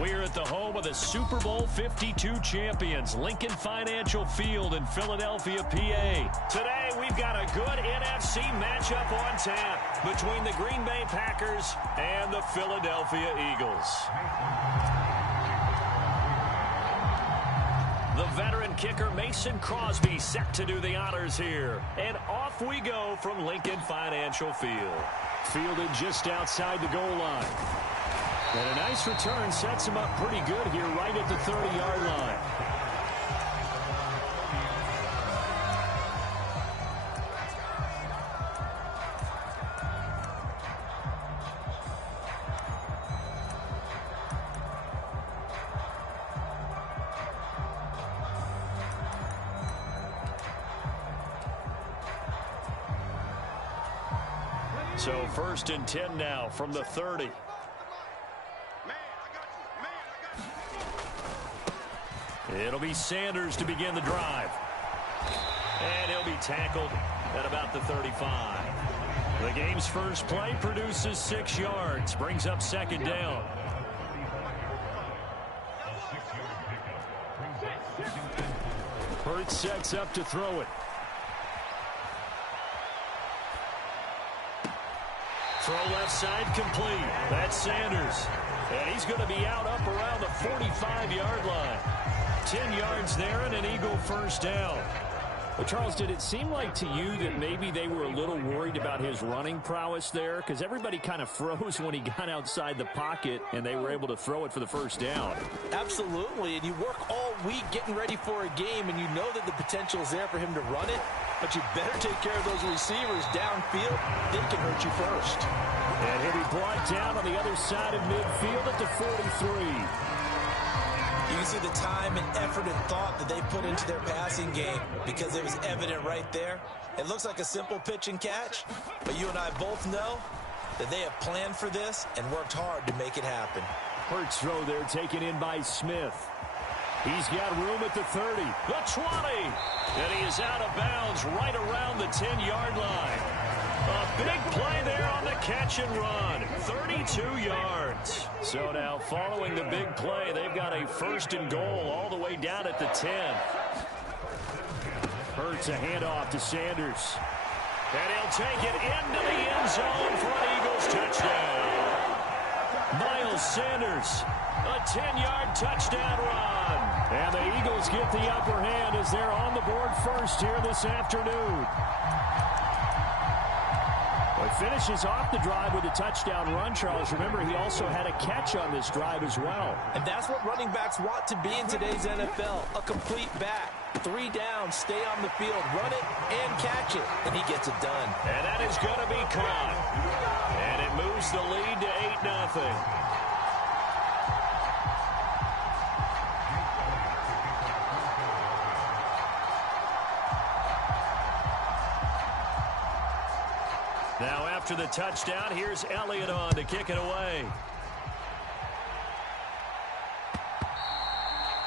We're at the home of the Super Bowl 52 champions, Lincoln Financial Field in Philadelphia, PA. Today, we've got a good NFC matchup on tap between the Green Bay Packers and the Philadelphia Eagles. The veteran kicker Mason Crosby set to do the honors here. And off we go from Lincoln Financial Field. Fielded just outside the goal line. And a nice return sets him up pretty good here right at the 30-yard line. So 1st and 10 now from the 30. It'll be Sanders to begin the drive. And he'll be tackled at about the 35. The game's first play produces 6 yards. Brings up 2nd down. Hurts sets up to throw it. Throw left side complete. That's Sanders. And he's going to be out up around the 45-yard line. 10 yards there and an Eagle first down. Well, Charles, did it seem like to you that maybe they were a little worried about his running prowess there? Because everybody kind of froze when he got outside the pocket and they were able to throw it for the first down. Absolutely, and you work all week getting ready for a game, and you know that the potential is there for him to run it, but you better take care of those receivers downfield. They can hurt you first. And he'll be brought down on the other side of midfield at the 43. You can see the time and effort and thought that they put into their passing game because it was evident right there. It looks like a simple pitch and catch, but you and I both know that they have planned for this and worked hard to make it happen. Hurts throw there taken in by Smith. He's got room at the 30, the 20, and he is out of bounds right around the 10-yard line. A big play there on the catch and run, 32 yards. So now following the big play, they've got a 1st and goal all the way down at the 10. Hurts a handoff to Sanders. And he'll take it into the end zone for an Eagles touchdown. Miles Sanders, a 10-yard touchdown run. And the Eagles get the upper hand as they're on the board first here this afternoon. Well, he finishes off the drive with a touchdown run, Charles. Remember, he also had a catch on this drive as well. And that's what running backs want to be in today's NFL, a complete back. 3 down, stay on the field, run it, and catch it. And he gets it done. And that is going to be caught. And it moves the lead to 8-0. Now after the touchdown, here's Elliott on to kick it away.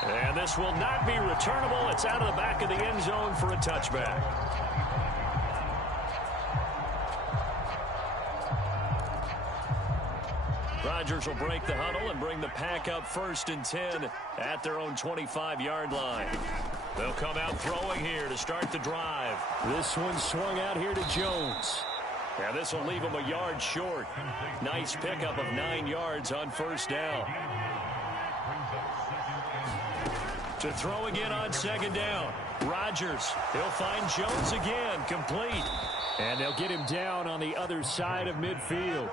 And this will not be returnable. It's out of the back of the end zone for a touchback. Rodgers will break the huddle and bring the pack up 1st and 10 at their own 25-yard line. They'll come out throwing here to start the drive. This one swung out here to Jones. Yeah, this will leave him a yard short. Nice pickup of 9 yards on 1st down. To throw again on 2nd down. Rodgers, he'll find Jones again, complete. And they'll get him down on the other side of midfield.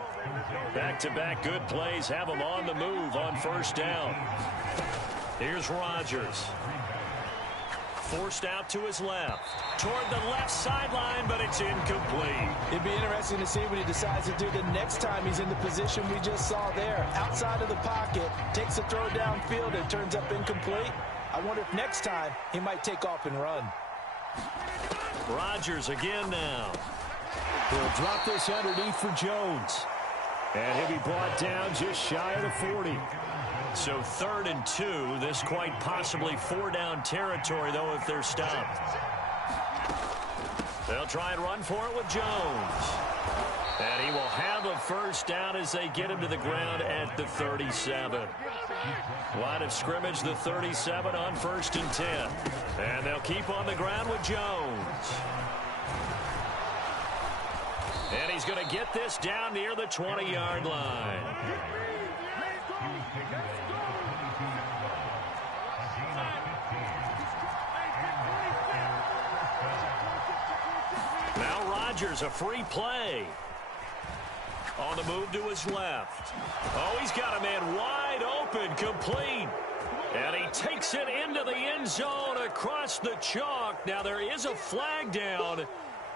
Back-to-back good plays have him on the move on 1st down. Here's Rodgers. Forced out to his left. Toward the left sideline, but it's incomplete. It'd be interesting to see what he decides to do the next time he's in the position we just saw there. Outside of the pocket, takes a throw downfield and turns up incomplete. I wonder if next time he might take off and run. Rodgers again now. He'll drop this underneath for Jones. And he'll be brought down just shy of the 40. So 3rd and 2. This quite possibly 4-down territory, though, if they're stopped. They'll try and run for it with Jones. And he will have a first down as they get him to the ground at the 37. Line of scrimmage, the 37 on 1st and 10. And they'll keep on the ground with Jones. And he's going to get this down near the 20-yard line. Now Rodgers, a free play. On the move to his left. Oh, he's got a man wide open, complete. And he takes it into the end zone across the chalk. Now, there is a flag down,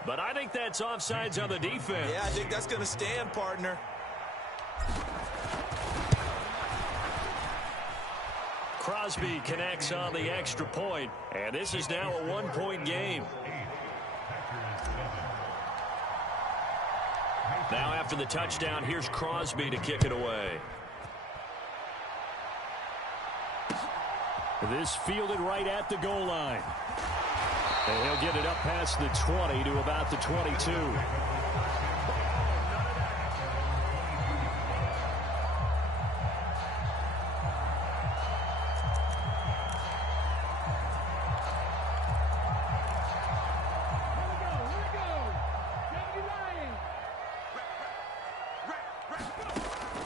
but I think that's offsides on the defense. Yeah, I think that's going to stand, partner. Crosby connects on the extra point, and this is now a one-point game. Now after the touchdown, here's Crosby to kick it away. This fielded right at the goal line. And he'll get it up past the 20 to about the 22.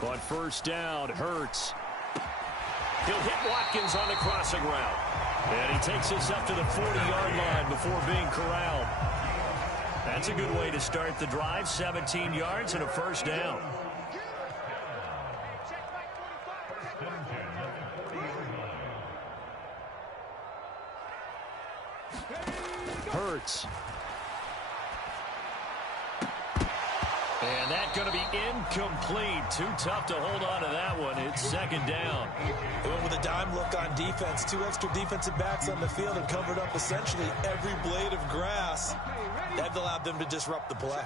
On first down, Hurts. He'll hit Watkins on the crossing route. And he takes this up to the 40-yard line before being corralled. That's a good way to start the drive. 17 yards and a first down. Hurts. And that's going to be incomplete. Too tough to hold on to that one. It's second down. They went with a dime look on defense. 2 extra defensive backs on the field and covered up essentially every blade of grass. That allowed them to disrupt the play.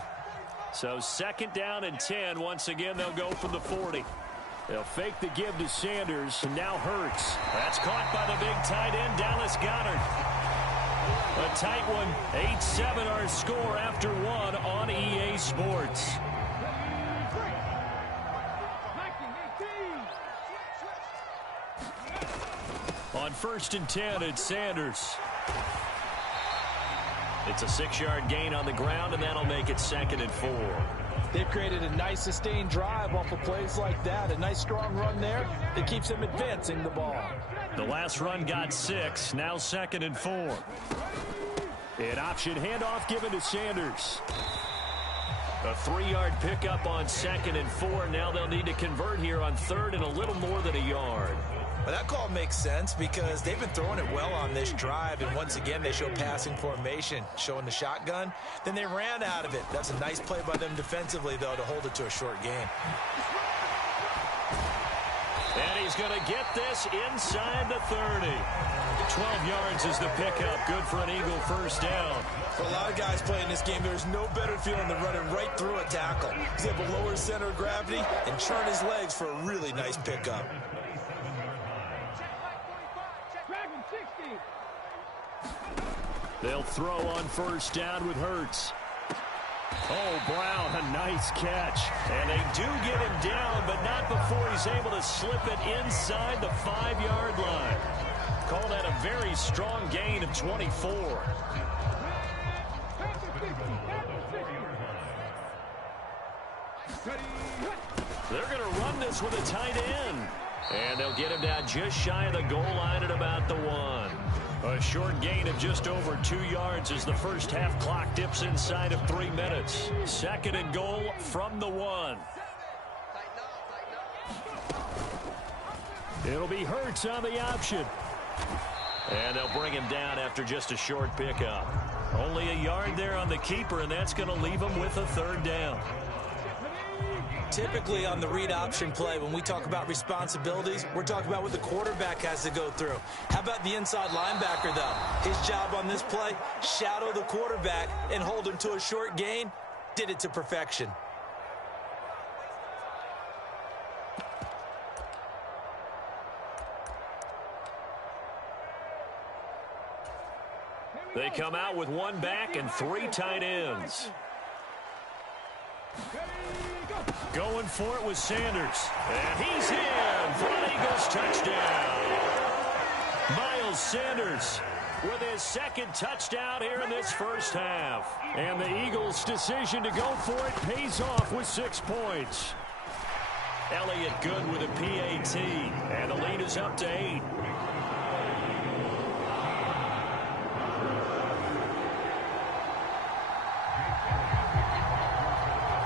So second down and 10. Once again, they'll go from the 40. They'll fake the give to Sanders, and now Hurts. That's caught by the big tight end, Dallas Goedert. A tight one. 8-7 our score after one on EA Sports. On first and 10, it's Sanders. It's a 6-yard gain on the ground, and that'll make it second and 4. They've created a nice sustained drive off of plays like that. A nice strong run there that keeps them advancing the ball. The last run got 6. Now second and 4. An option handoff given to Sanders. A 3-yard pickup on second and 4. Now they'll need to convert here on third and a little more than a yard. Well, that call makes sense because they've been throwing it well on this drive, and once again they show passing formation, showing the shotgun. Then they ran out of it. That's a nice play by them defensively, though, to hold it to a short gain. And he's going to get this inside the 30. 12 yards is the pickup. Good for an Eagle first down. For a lot of guys playing this game, there's no better feeling than running right through a tackle. He's able to lower his center of gravity and churn his legs for a really nice pickup. They'll throw on first down with Hurts. Oh, Brown, a nice catch. And they do get him down, but not before he's able to slip it inside the 5-yard line. Call that a very strong gain of 24. They're going to run this with a tight end. And they'll get him down just shy of the goal line at about the 1. A short gain of just over 2 yards as the first half clock dips inside of 3 minutes. Second and goal from the 1. It'll be Hurts on the option. And they'll bring him down after just a short pickup. Only a yard there on the keeper, and that's going to leave him with a third down. Typically on the read option play, when we talk about responsibilities, we're talking about what the quarterback has to go through. How about the inside linebacker, though? His job on this play, shadow the quarterback and hold him to a short gain. Did it to perfection. They come out with 1 back and 3 tight ends. Going for it with Sanders. And he's in for an Eagles touchdown. Miles Sanders with his second touchdown here in this first half. And the Eagles' decision to go for it pays off with 6 points. Elliott good with a PAT. And the lead is up to 8.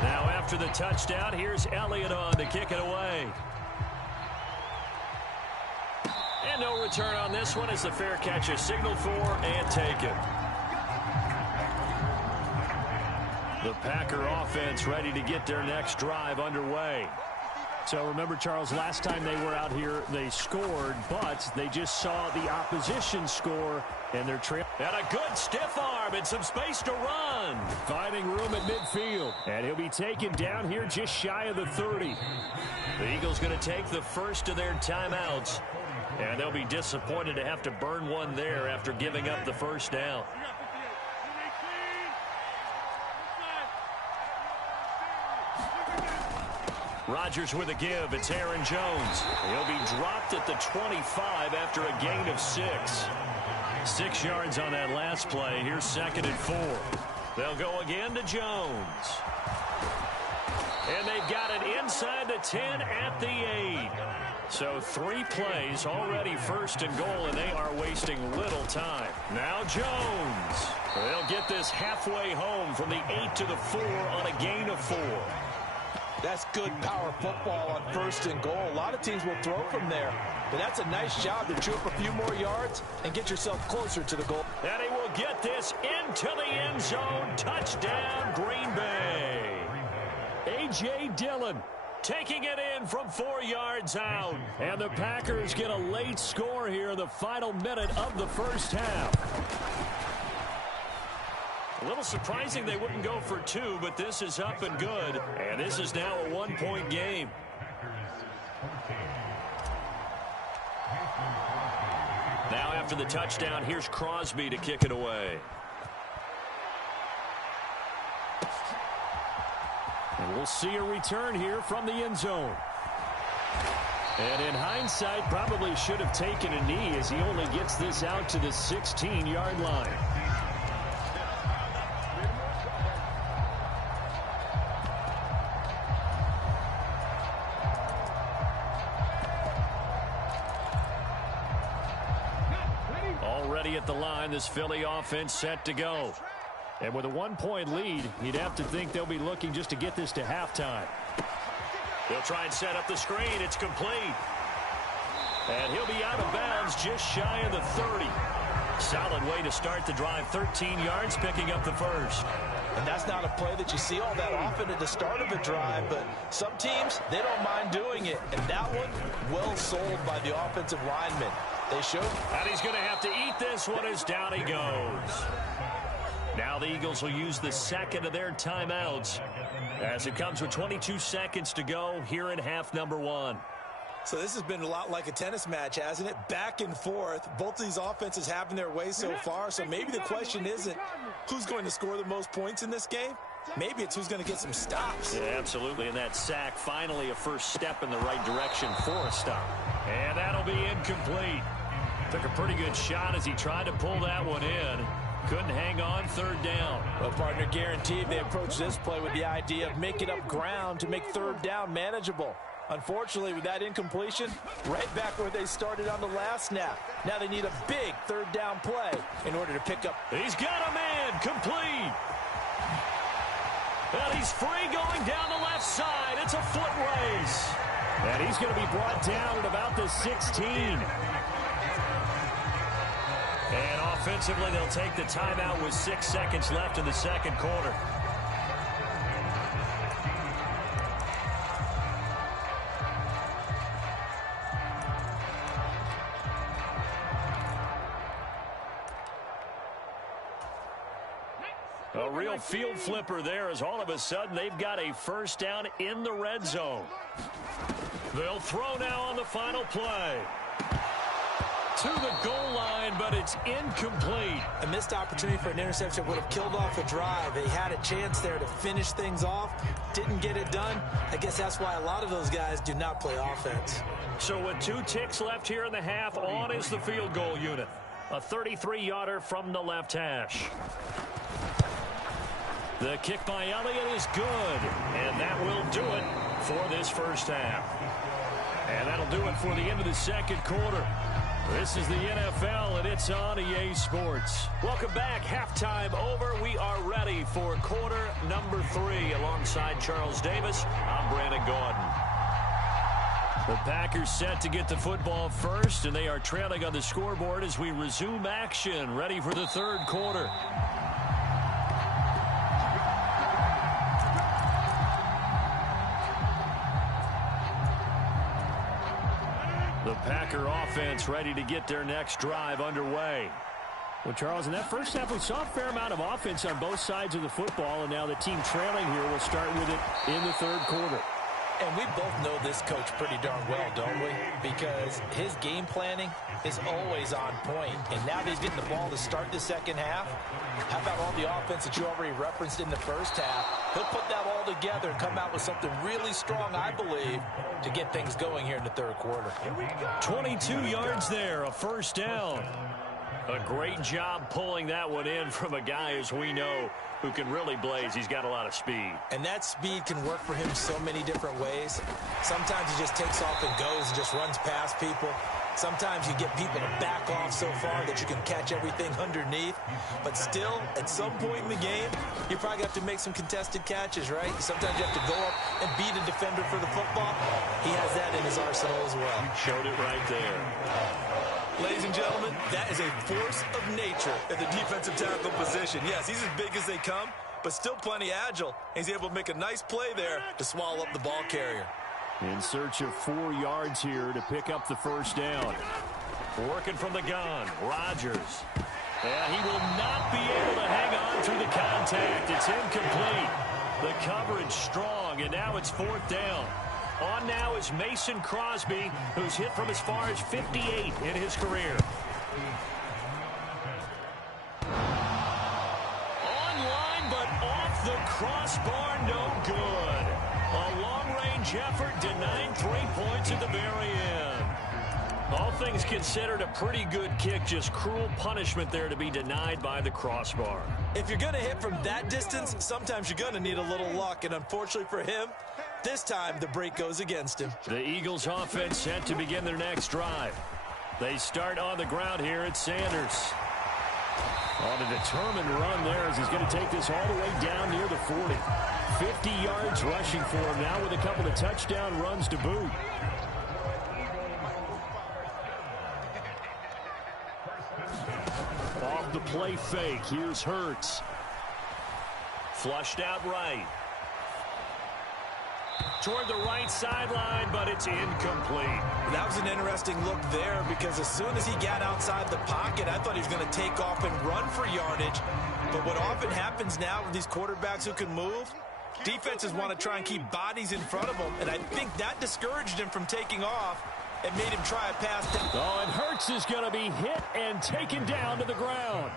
Now after the touchdown, here's Elliott on to kick it away. And no return on this one as the fair catch is signaled for and taken. The Packer offense ready to get their next drive underway. So remember, Charles, last time they were out here, they scored, but they just saw the opposition score, and they're trailing. And a good stiff arm and some space to run. Finding room at midfield. And he'll be taken down here just shy of the 30. The Eagles going to take the first of their timeouts. And they'll be disappointed to have to burn one there after giving up the first down. Rodgers with a give. It's Aaron Jones. He'll be dropped at the 25 after a gain of 6. 6 yards on that last play. Here's 2nd and 4. They'll go again to Jones. And they've got it inside the 10 at the 8. So 3 plays already 1st and goal, and they are wasting little time. Now Jones. They'll get this halfway home from the 8 to the 4 on a gain of 4. That's good power football on 1st and goal. A lot of teams will throw from there, but that's a nice job to chew up a few more yards and get yourself closer to the goal. And he will get this into the end zone. Touchdown, Green Bay. A.J. Dillon taking it in from 4 yards out. And the Packers get a late score here in the final minute of the first half. A little surprising they wouldn't go for 2, but this is up and good. And this is now a 1-point game. Now after the touchdown, here's Crosby to kick it away. And we'll see a return here from the end zone. And in hindsight, probably should have taken a knee as he only gets this out to the 16-yard line. Already at the line, this Philly offense set to go. And with a 1-point lead, you'd have to think they'll be looking just to get this to halftime. They'll try and set up the screen. It's complete. And he'll be out of bounds just shy of the 30. Solid way to start the drive. 13 yards, picking up the first. And that's not a play that you see all that often at the start of a drive, but some teams, they don't mind doing it. And that one, well sold by the offensive lineman. They show. And he's going to have to eat this one as down he goes. Now the Eagles will use the second of their timeouts as it comes with 22 seconds to go here in half number 1. So this has been a lot like a tennis match, hasn't it? Back and forth. Both of these offenses having their way so far. So maybe the question isn't who's going to score the most points in this game. Maybe it's who's going to get some stops. Yeah, absolutely. And that sack, finally a first step in the right direction for a stop. And that'll be incomplete. Took a pretty good shot as he tried to pull that one in. Couldn't hang on, 3rd down. Well, partner, guaranteed they approach this play with the idea of making up ground to make 3rd down manageable. Unfortunately, with that incompletion, right back where they started on the last snap. Now they need a big 3rd down play in order to pick up. He's got a man, complete. And he's free going down the left side. It's a foot race. And he's going to be brought down at about the 16. And offensively, they'll take the timeout with 6 seconds left in the second quarter. A real field flipper there as all of a sudden they've got a first down in the red zone. They'll throw now on the final play. to the goal line, but it's incomplete. A missed opportunity for an interception would have killed off a drive. They had a chance there to finish things off, didn't get it done. I guess that's why a lot of those guys do not play offense. So with 2 ticks left here in the half, on is the field goal unit. A 33-yarder from the left hash. The kick by Elliott is good, and that will do it for this first half. And that'll do it for the end of the second quarter. This is the NFL, and it's on EA Sports. Welcome back. Halftime over. We are ready for quarter number 3. Alongside Charles Davis, I'm Brandon Gordon. The Packers set to get the football first, and they are trailing on the scoreboard as we resume action, ready for the third quarter. The Packer offense ready to get their next drive underway. Well, Charles, in that first half, we saw a fair amount of offense on both sides of the football, and now the team trailing here will start with it in the third quarter. And we both know this coach pretty darn well, don't we? Because his game planning is always on point. And now that he's getting the ball to start the second half, how about all the offense that you already referenced in the first half? He'll put that all together and come out with something really strong, I believe, to get things going here in the third quarter. 22 yards there, a first down. A great job pulling that one in from a guy, as we know, who can really blaze. He's got a lot of speed. And that speed can work for him so many different ways. Sometimes he just takes off and goes and just runs past people. Sometimes you get people to back off so far that you can catch everything underneath. But still, at some point in the game, you probably have to make some contested catches, right? Sometimes you have to go up and beat a defender for the football. He has that in his arsenal as well. Showed it right there. Ladies and gentlemen, that is a force of nature at the defensive tackle position. Yes, he's as big as they come, but still plenty agile. He's able to make a nice play there to swallow up the ball carrier. In search of 4 yards here to pick up the first down. Working from the gun, Rodgers. And he will not be able to hang on through the contact. It's incomplete. The coverage strong, and now it's fourth down. On now is Mason Crosby, who's hit from as far as 58 in his career. Online, but off the crossbar, no good. A long-range effort denying 3 points at the very end. All things considered, a pretty good kick, just cruel punishment there to be denied by the crossbar. If you're going to hit from that distance, sometimes you're going to need a little luck, and unfortunately for him, this time the break goes against him. The Eagles offense set to begin their next drive. They start on the ground here at Sanders. On a determined run there as he's going to take this all the way down near the 40. 50 yards rushing for him now with a couple of touchdown runs to boot. Off the play fake, here's Hurts. Flushed out right. Toward the right sideline, but it's incomplete. That was an interesting look there because as soon as he got outside the pocket, I thought he was going to take off and run for yardage. But what often happens now with these quarterbacks who can move, defenses want to try and keep bodies in front of them, and I think that discouraged him from taking off and made him try a pass. Oh, and Hurts is going to be hit and taken down to the ground.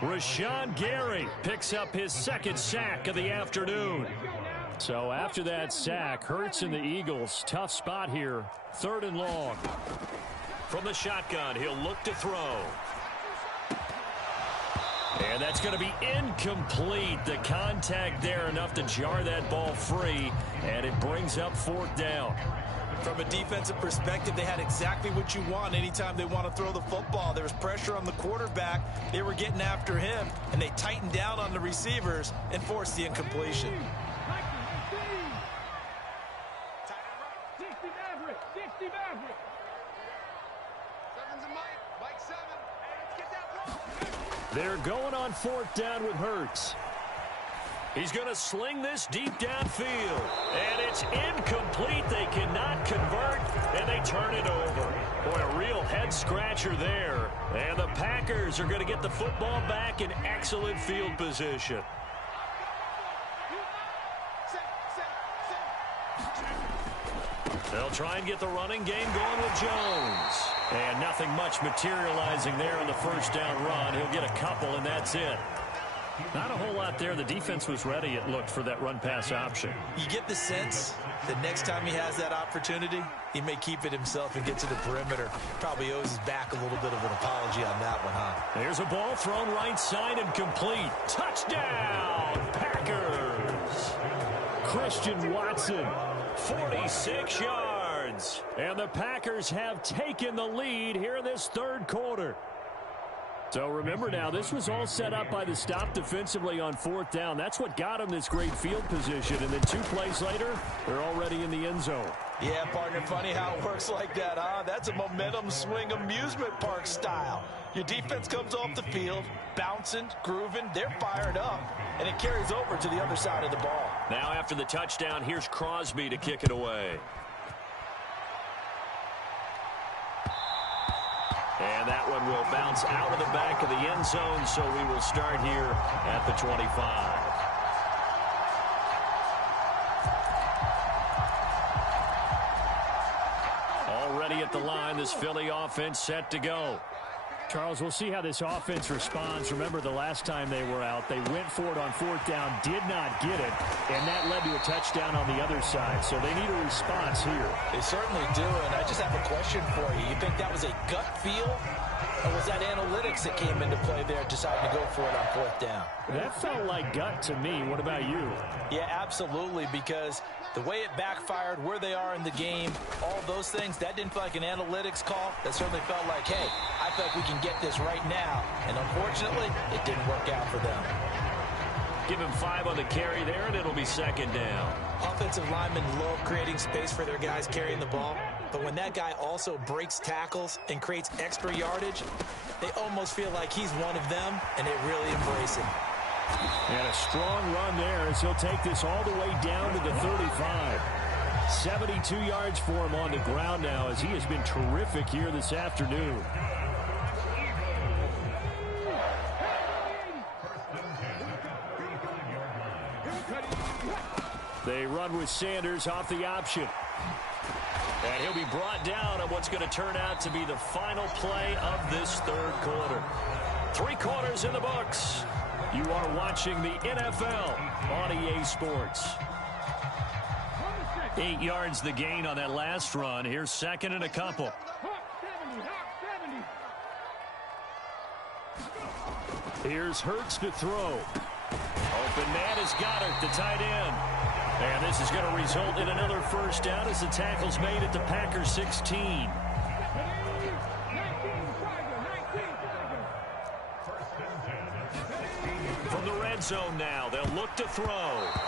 Rashawn Gary picks up his second sack of the afternoon. So after that sack, Hurts and the Eagles, tough spot here, 3rd and long. From the shotgun, he'll look to throw. And that's going to be incomplete. The contact there enough to jar that ball free, and it brings up 4th down. From a defensive perspective, they had exactly what you want anytime they want to throw the football. There was pressure on the quarterback. They were getting after him, and they tightened down on the receivers and forced the incompletion. They're going on 4th down with Hurts. He's going to sling this deep downfield. And it's incomplete. They cannot convert, and they turn it over. Boy, a real head-scratcher there. And the Packers are going to get the football back in excellent field position. They'll try and get the running game going with Jones. And nothing much materializing there on the first down run. He'll get a couple, and that's it. Not a whole lot there. The defense was ready, it looked, for that run-pass option. You get the sense that next time he has that opportunity, he may keep it himself and get to the perimeter. Probably owes his back a little bit of an apology on that one, huh? There's a ball thrown right side and complete. Touchdown, Packers! Christian Watson, 46 yards. And the Packers have taken the lead here in this third quarter. So remember now, this was all set up by the stop defensively on fourth down. That's what got them this great field position. And then 2 plays later, they're already in the end zone. Yeah, partner, funny how it works like that, huh? That's a momentum swing amusement park style. Your defense comes off the field, bouncing, grooving, they're fired up, and it carries over to the other side of the ball. Now after the touchdown, here's Crosby to kick it away. And that one will bounce out of the back of the end zone, so we will start here at the 25. Already at the line, this Philly offense set to go. Charles, we'll see how this offense responds. Remember, the last time they were out, they went for it on fourth down, did not get it, and that led to a touchdown on the other side. So they need a response here. They certainly do, and I just have a question for you. You think that was a gut feel, or was that analytics that came into play there deciding to go for it on fourth down? That felt like gut to me. What about you? Yeah, absolutely, because the way it backfired, where they are in the game, all those things, that didn't feel like an analytics call. That certainly felt like, hey, I feel like we can get this right now. And unfortunately, it didn't work out for them. Give him 5 on the carry there, and it'll be second down. Offensive linemen love creating space for their guys carrying the ball. But when that guy also breaks tackles and creates extra yardage, they almost feel like he's one of them, and they really embrace him. And a strong run there as he'll take this all the way down to the 35. 72 yards for him on the ground now as he has been terrific here this afternoon. They run with Sanders off the option. And he'll be brought down on what's going to turn out to be the final play of this third quarter. 3 quarters in the books. You are watching the NFL on EA Sports. 8 yards the gain on that last run. Here's second and a couple. Here's Hurts to throw. Open man is Goddard, the tight end. And this is going to result in another first down as the tackle's made at the Packers 16. From the red zone now, they'll look to throw.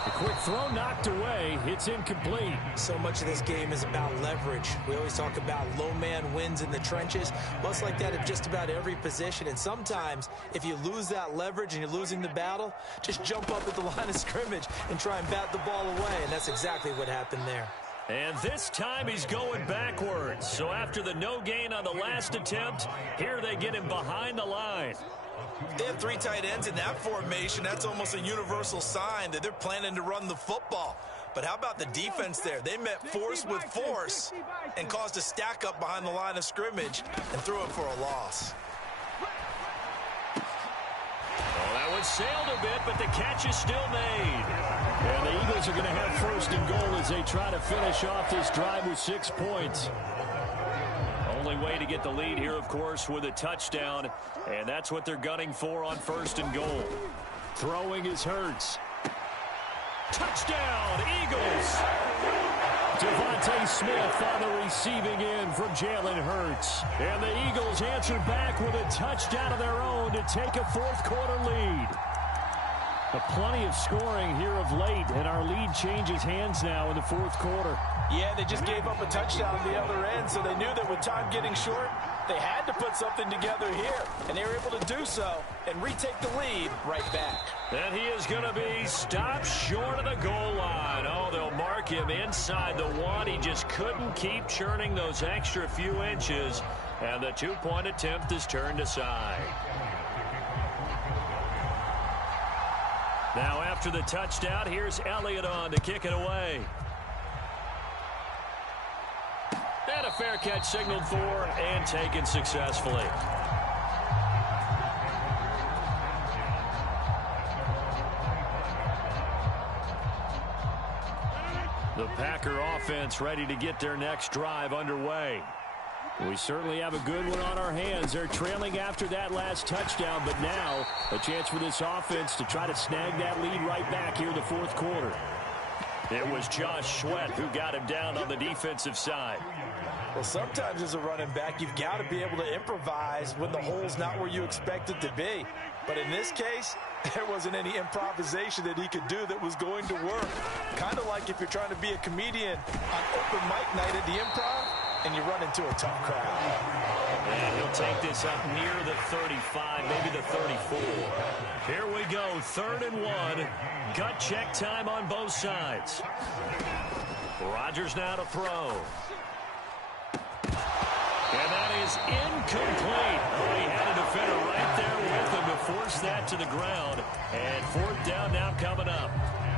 A quick throw knocked away. It's incomplete. So much of this game is about leverage. We always talk about low man wins in the trenches. Well, it's like that at just about every position. And sometimes, if you lose that leverage and you're losing the battle, just jump up at the line of scrimmage and try and bat the ball away. And that's exactly what happened there. And this time he's going backwards. So after the no gain on the last attempt, here they get him behind the line. They have 3 tight ends in that formation. That's almost a universal sign that they're planning to run the football. But how about the defense there? They met force with force and caused a stack up behind the line of scrimmage and threw it for a loss. Well, that one sailed a bit, but the catch is still made. And the Eagles are going to have first and goal as they try to finish off this drive with 6 points. Only way to get the lead here, of course, with a touchdown. And that's what they're gunning for on first and goal. Throwing is Hurts. Touchdown, Eagles! Devontae Smith on the receiving end from Jalen Hurts. And the Eagles answer back with a touchdown of their own to take a fourth quarter lead. But plenty of scoring here of late, and our lead changes hands now in the fourth quarter. Yeah, they just gave up a touchdown on the other end, so they knew that with time getting short, they had to put something together here. And they were able to do so and retake the lead right back. And he is going to be stopped short of the goal line. Oh, they'll mark him inside the 1. He just couldn't keep churning those extra few inches. And the 2-point attempt is turned aside. Now after the touchdown, here's Elliott on to kick it away. And a fair catch signaled for and taken successfully. The Packer offense ready to get their next drive underway. We certainly have a good one on our hands. They're trailing after that last touchdown, but now a chance for this offense to try to snag that lead right back here in the fourth quarter. It was Josh Sweat who got him down on the defensive side. Well, sometimes as a running back, you've got to be able to improvise when the hole's not where you expect it to be. But in this case, there wasn't any improvisation that he could do that was going to work. Kind of like if you're trying to be a comedian on open mic night at the Improv and you run into a tough crowd. And he'll take this up near the 35, maybe the 34. Here we go, 3rd and 1. Gut check time on both sides. Rodgers now to throw. And that is incomplete. Oh, he had a defender right there with him to force that to the ground. And 4th down now coming up.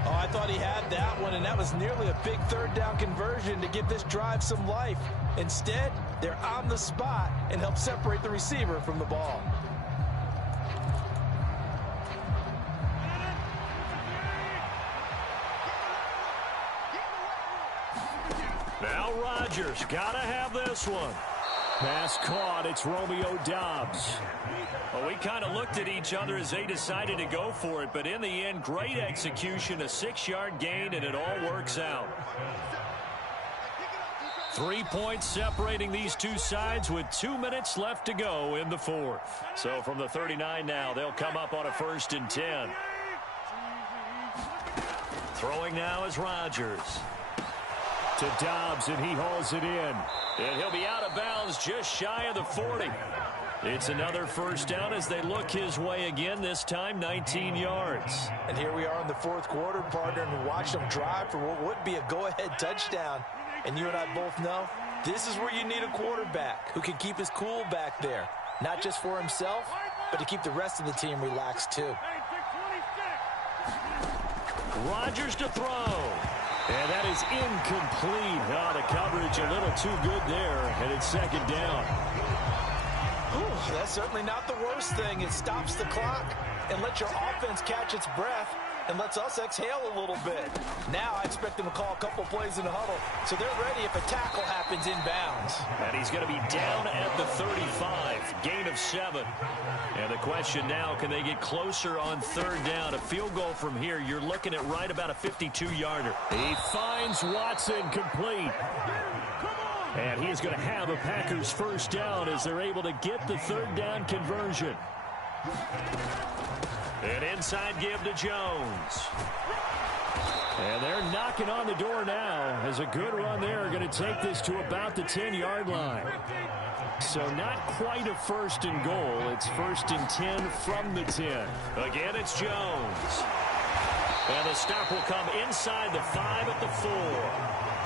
Oh, I thought he had that one, and that was nearly a big 3rd down conversion to give this drive some life. Instead, they're on the spot and help separate the receiver from the ball. Now Rodgers, gotta have this one. Pass caught, it's Romeo Doubs. Well, we kind of looked at each other as they decided to go for it, but in the end, great execution, a 6-yard gain, and it all works out. 3 points separating these two sides with 2 minutes left to go in the 4th. So from the 39 now, they'll come up on a 1st and 10. Throwing now is Rodgers. To Doubs, and he hauls it in. And he'll be out of bounds just shy of the 40. It's another 1st down as they look his way again, this time 19 yards. And here we are in the 4th quarter, partner, and watch them drive for what would be a go-ahead touchdown. And you and I both know this is where you need a quarterback who can keep his cool back there. Not just for himself, but to keep the rest of the team relaxed too. Rodgers to throw. And that is incomplete. Oh, the coverage a little too good there, and it's 2nd down. Ooh, that's certainly not the worst thing. It stops the clock and lets your offense catch its breath and lets us exhale a little bit. Now I expect them to call a couple plays in the huddle, so they're ready if a tackle happens inbounds. And he's going to be down at the 35, gain of 7. And the question now, can they get closer on 3rd down? A field goal from here, you're looking at right about a 52-yarder. He finds Watson complete. And he is going to have a Packers 1st down as they're able to get the 3rd down conversion. An inside give to Jones. And they're knocking on the door now as a good run there. Going to take this to about the 10-yard line. So not quite a 1st and goal. It's 1st and 10 from the 10. Again, it's Jones. And the stop will come inside the 5 at the 4.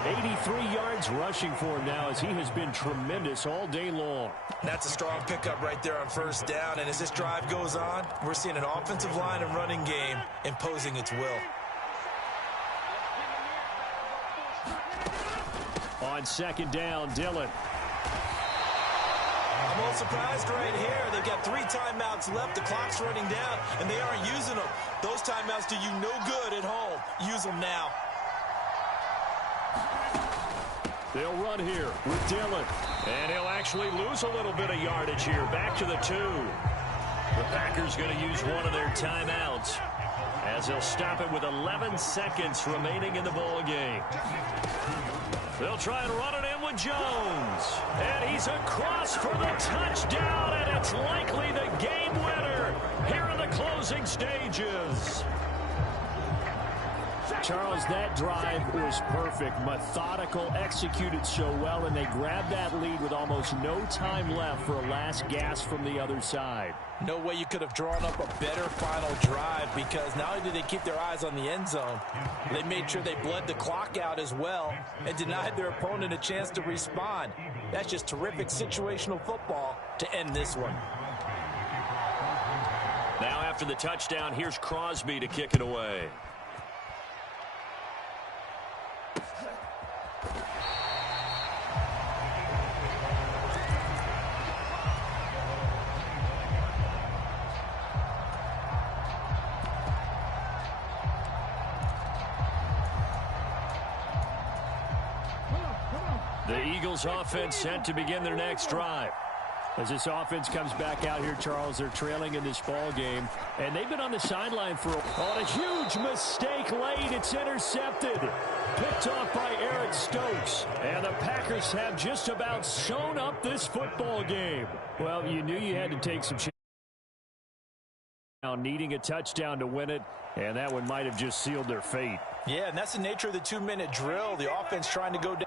83 yards rushing for him now as he has been tremendous all day long. That's a strong pickup right there on 1st down. And as this drive goes on, we're seeing an offensive line and running game imposing its will. On 2nd down, Dillon. I'm a little surprised right here. They've got 3 timeouts left. The clock's running down, and they aren't using them. Those timeouts do you no good at home. Use them now. They'll run here with Dillon. And he'll actually lose a little bit of yardage here. Back to the 2. The Packers going to use one of their timeouts as they'll stop it with 11 seconds remaining in the ball game. They'll try and run it in with Jones. And he's across for the touchdown, and it's likely the game winner here in the closing stages. Charles, that drive was perfect, methodical, executed so well, and they grabbed that lead with almost no time left for a last gasp from the other side. No way you could have drawn up a better final drive, because not only did they keep their eyes on the end zone, they made sure they bled the clock out as well and denied their opponent a chance to respond. That's just terrific situational football to end this one. Now after the touchdown, here's Crosby to kick it away. The Eagles offense set to begin their next drive. As this offense comes back out here, Charles, they're trailing in this ball game, and they've been on the sideline for a huge mistake late. It's intercepted. Picked off by Eric Stokes. And the Packers have just about sewn up this football game. Well, you knew you had to take some chances. Now needing a touchdown to win it, and that one might have just sealed their fate. Yeah, and that's the nature of the 2-minute drill. The offense trying to go down.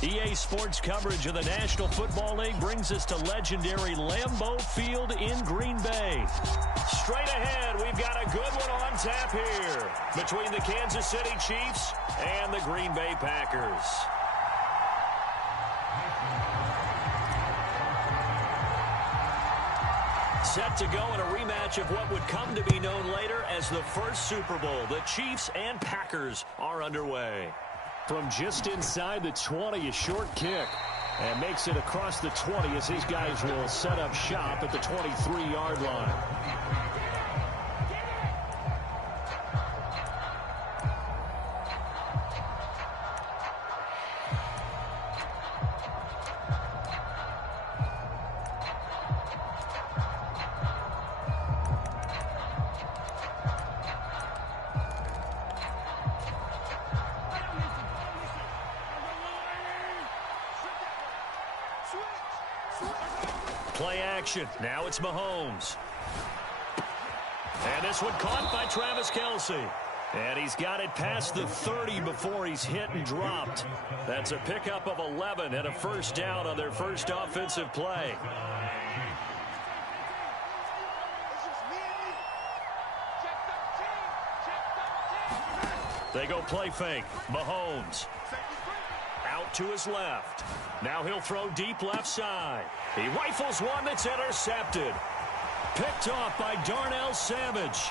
EA Sports coverage of the National Football League brings us to legendary Lambeau Field in Green Bay. Straight ahead, we've got a good one on tap here between the Kansas City Chiefs and the Green Bay Packers. Set to go in a rematch of what would come to be known later as the first Super Bowl. The Chiefs and Packers are underway. From just inside the 20, a short kick. And makes it across the 20 as these guys will set up shop at the 23-yard line. Play action. Now it's Mahomes. And this one caught by Travis Kelce. And he's got it past the 30 before he's hit and dropped. That's a pickup of 11 and a first down on their first offensive play. They go play fake. Mahomes. Out to his left. Now he'll throw deep left side. He rifles one that's intercepted. Picked off by Darnell Savage.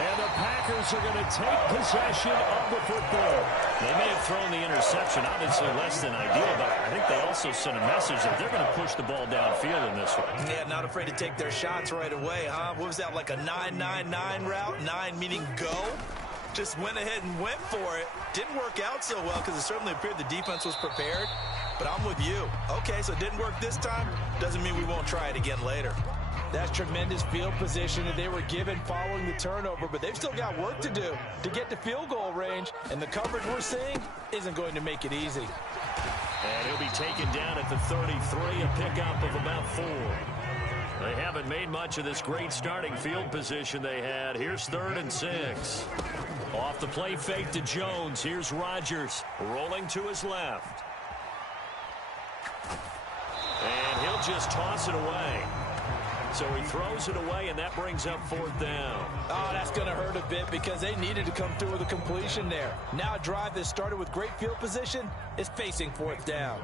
And the Packers are going to take possession of the football. They may have thrown the interception, obviously less than ideal, but I think they also sent a message that they're going to push the ball downfield in this one. Yeah, not afraid to take their shots right away, huh? What was that, like a 9-9-9 route? 9 meaning go? Just went ahead and went for it. Didn't work out so well because it certainly appeared the defense was prepared. But I'm with you. Okay, so it didn't work this time. Doesn't mean we won't try it again later. That's tremendous field position that they were given following the turnover, but they've still got work to do to get to field goal range, and the coverage we're seeing isn't going to make it easy. And he'll be taken down at the 33, a pickup of about 4. They haven't made much of this great starting field position they had. Here's 3rd and 6. Off the play fake to Jones. Here's Rodgers rolling to his left. And he'll just toss it away. So he throws it away, and that brings up 4th down. Oh, that's going to hurt a bit because they needed to come through with a completion there. Now a drive that started with great field position is facing 4th down.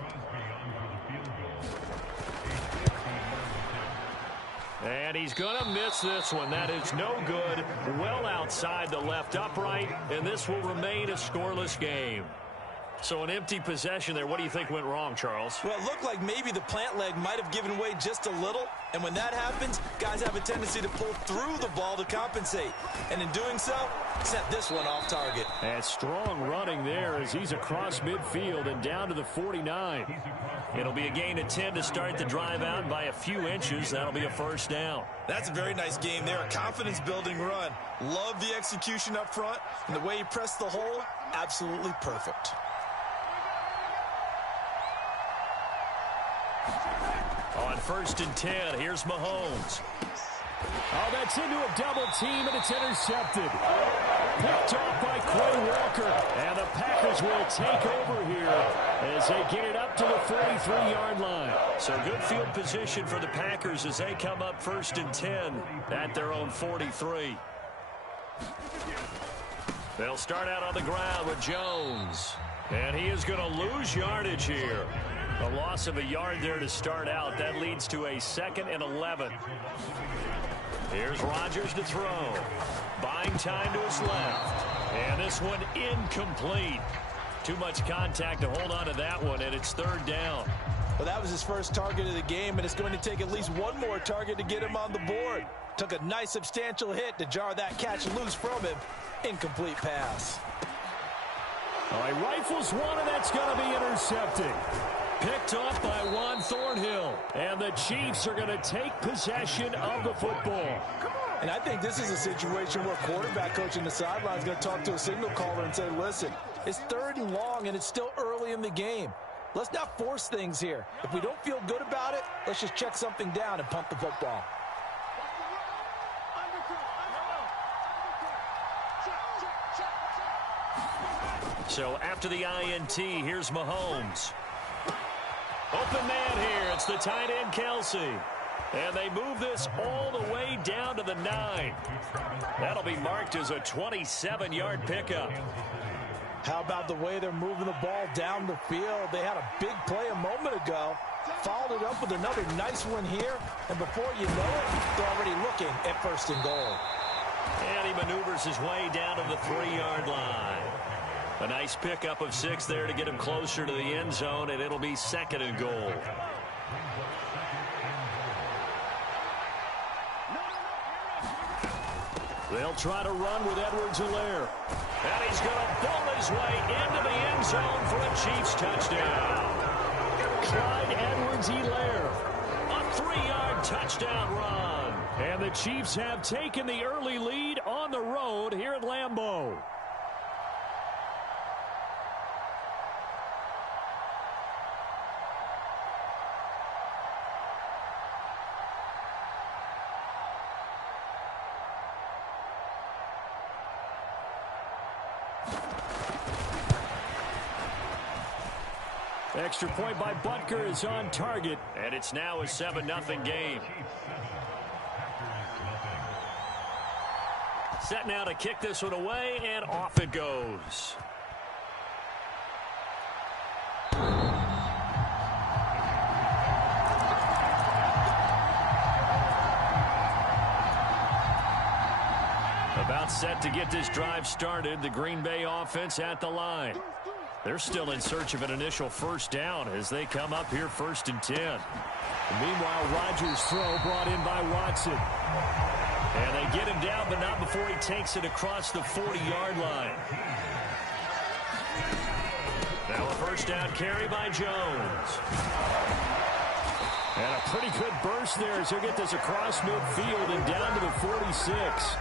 And he's going to miss this one. That is no good. Well outside the left upright, and this will remain a scoreless game. So an empty possession there. What do you think went wrong, Charles? Well, it looked like maybe the plant leg might have given way just a little. And when that happens, guys have a tendency to pull through the ball to compensate. And in doing so, set this one off target. And strong running there as he's across midfield and down to the 49. It'll be a gain of 10 to start the drive out by a few inches. That'll be a 1st down. That's a very nice game there. A confidence-building run. Love the execution up front. And the way he pressed the hole, absolutely perfect. On 1st and 10, here's Mahomes. Oh, that's into a double team, and it's intercepted. Picked off by Quay Walker. And the Packers will take over here as they get it up to the 43-yard line. So good field position for the Packers as they come up 1st and 10 at their own 43. They'll start out on the ground with Jones. And he is going to lose yardage here. A loss of a yard there to start out. That leads to a 2nd and 11. Here's Rodgers to throw. Buying time to his left. And this one incomplete. Too much contact to hold on to that one, and it's 3rd down. Well, that was his first target of the game, and it's going to take at least one more target to get him on the board. Took a nice substantial hit to jar that catch loose from him. Incomplete pass. All right, rifles one, and that's going to be intercepted. Picked off by Juan Thornhill. And the Chiefs are going to take possession of the football. And I think this is a situation where quarterback coach in the sideline is going to talk to a signal caller and say, listen, it's 3rd and long, and it's still early in the game. Let's not force things here. If we don't feel good about it, let's just check something down and punt the football. So after the INT, here's Mahomes. Open man here. It's the tight end, Kelsey. And they move this all the way down to the 9. That'll be marked as a 27-yard pickup. How about the way they're moving the ball down the field? They had a big play a moment ago. Followed it up with another nice one here. And before you know it, they're already looking at 1st and goal. And he maneuvers his way down to the 3-yard line. A nice pickup of 6 there to get him closer to the end zone, and it'll be 2nd and goal. They'll try to run with Edwards-Helaire. And he's going to pull his way into the end zone for a Chiefs touchdown. Clyde Edwards-Helaire. A 3-yard touchdown run. And the Chiefs have taken the early lead on the road here at Lambeau. Extra point by Butker is on target. And it's now a 7-0 game. Set now to kick this one away, and off it goes. About set to get this drive started. The Green Bay offense at the line. They're still in search of an initial first down as they come up here 1st and 10. Meanwhile, Rodgers' throw brought in by Watson. And they get him down, but not before he takes it across the 40-yard line. Now a first down carry by Jones. And a pretty good burst there as he'll get this across midfield and down to the 46.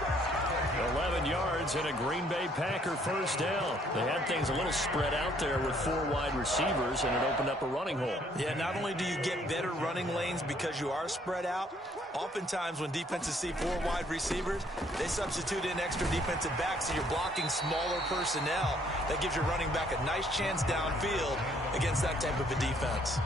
11 yards and a Green Bay Packer first down. They had things a little spread out there with 4 wide receivers, and it opened up a running hole. Yeah, not only do you get better running lanes because you are spread out, oftentimes when defenses see 4 wide receivers, they substitute in extra defensive backs, so you're blocking smaller personnel. That gives your running back a nice chance downfield against that type of a defense.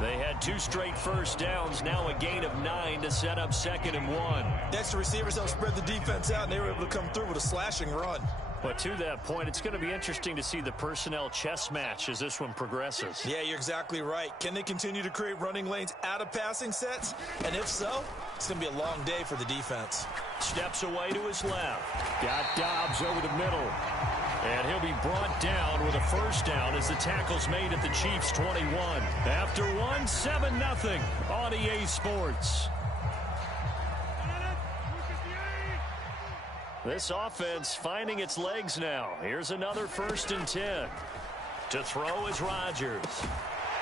They had 2 straight first downs, now a gain of 9 to set up 2nd and 1. The extra receivers helped spread the defense out, and they were able to come through with a slashing run. But to that point, it's going to be interesting to see the personnel chess match as this one progresses. Yeah, you're exactly right. Can they continue to create running lanes out of passing sets? And if so, it's going to be a long day for the defense. Steps away to his left. Got Dobbs over the middle. And he'll be brought down with a first down as the tackle's made at the Chiefs' 21. After 1, 7-0 on EA Sports. This offense finding its legs now. Here's another 1st and 10. To throw is Rodgers.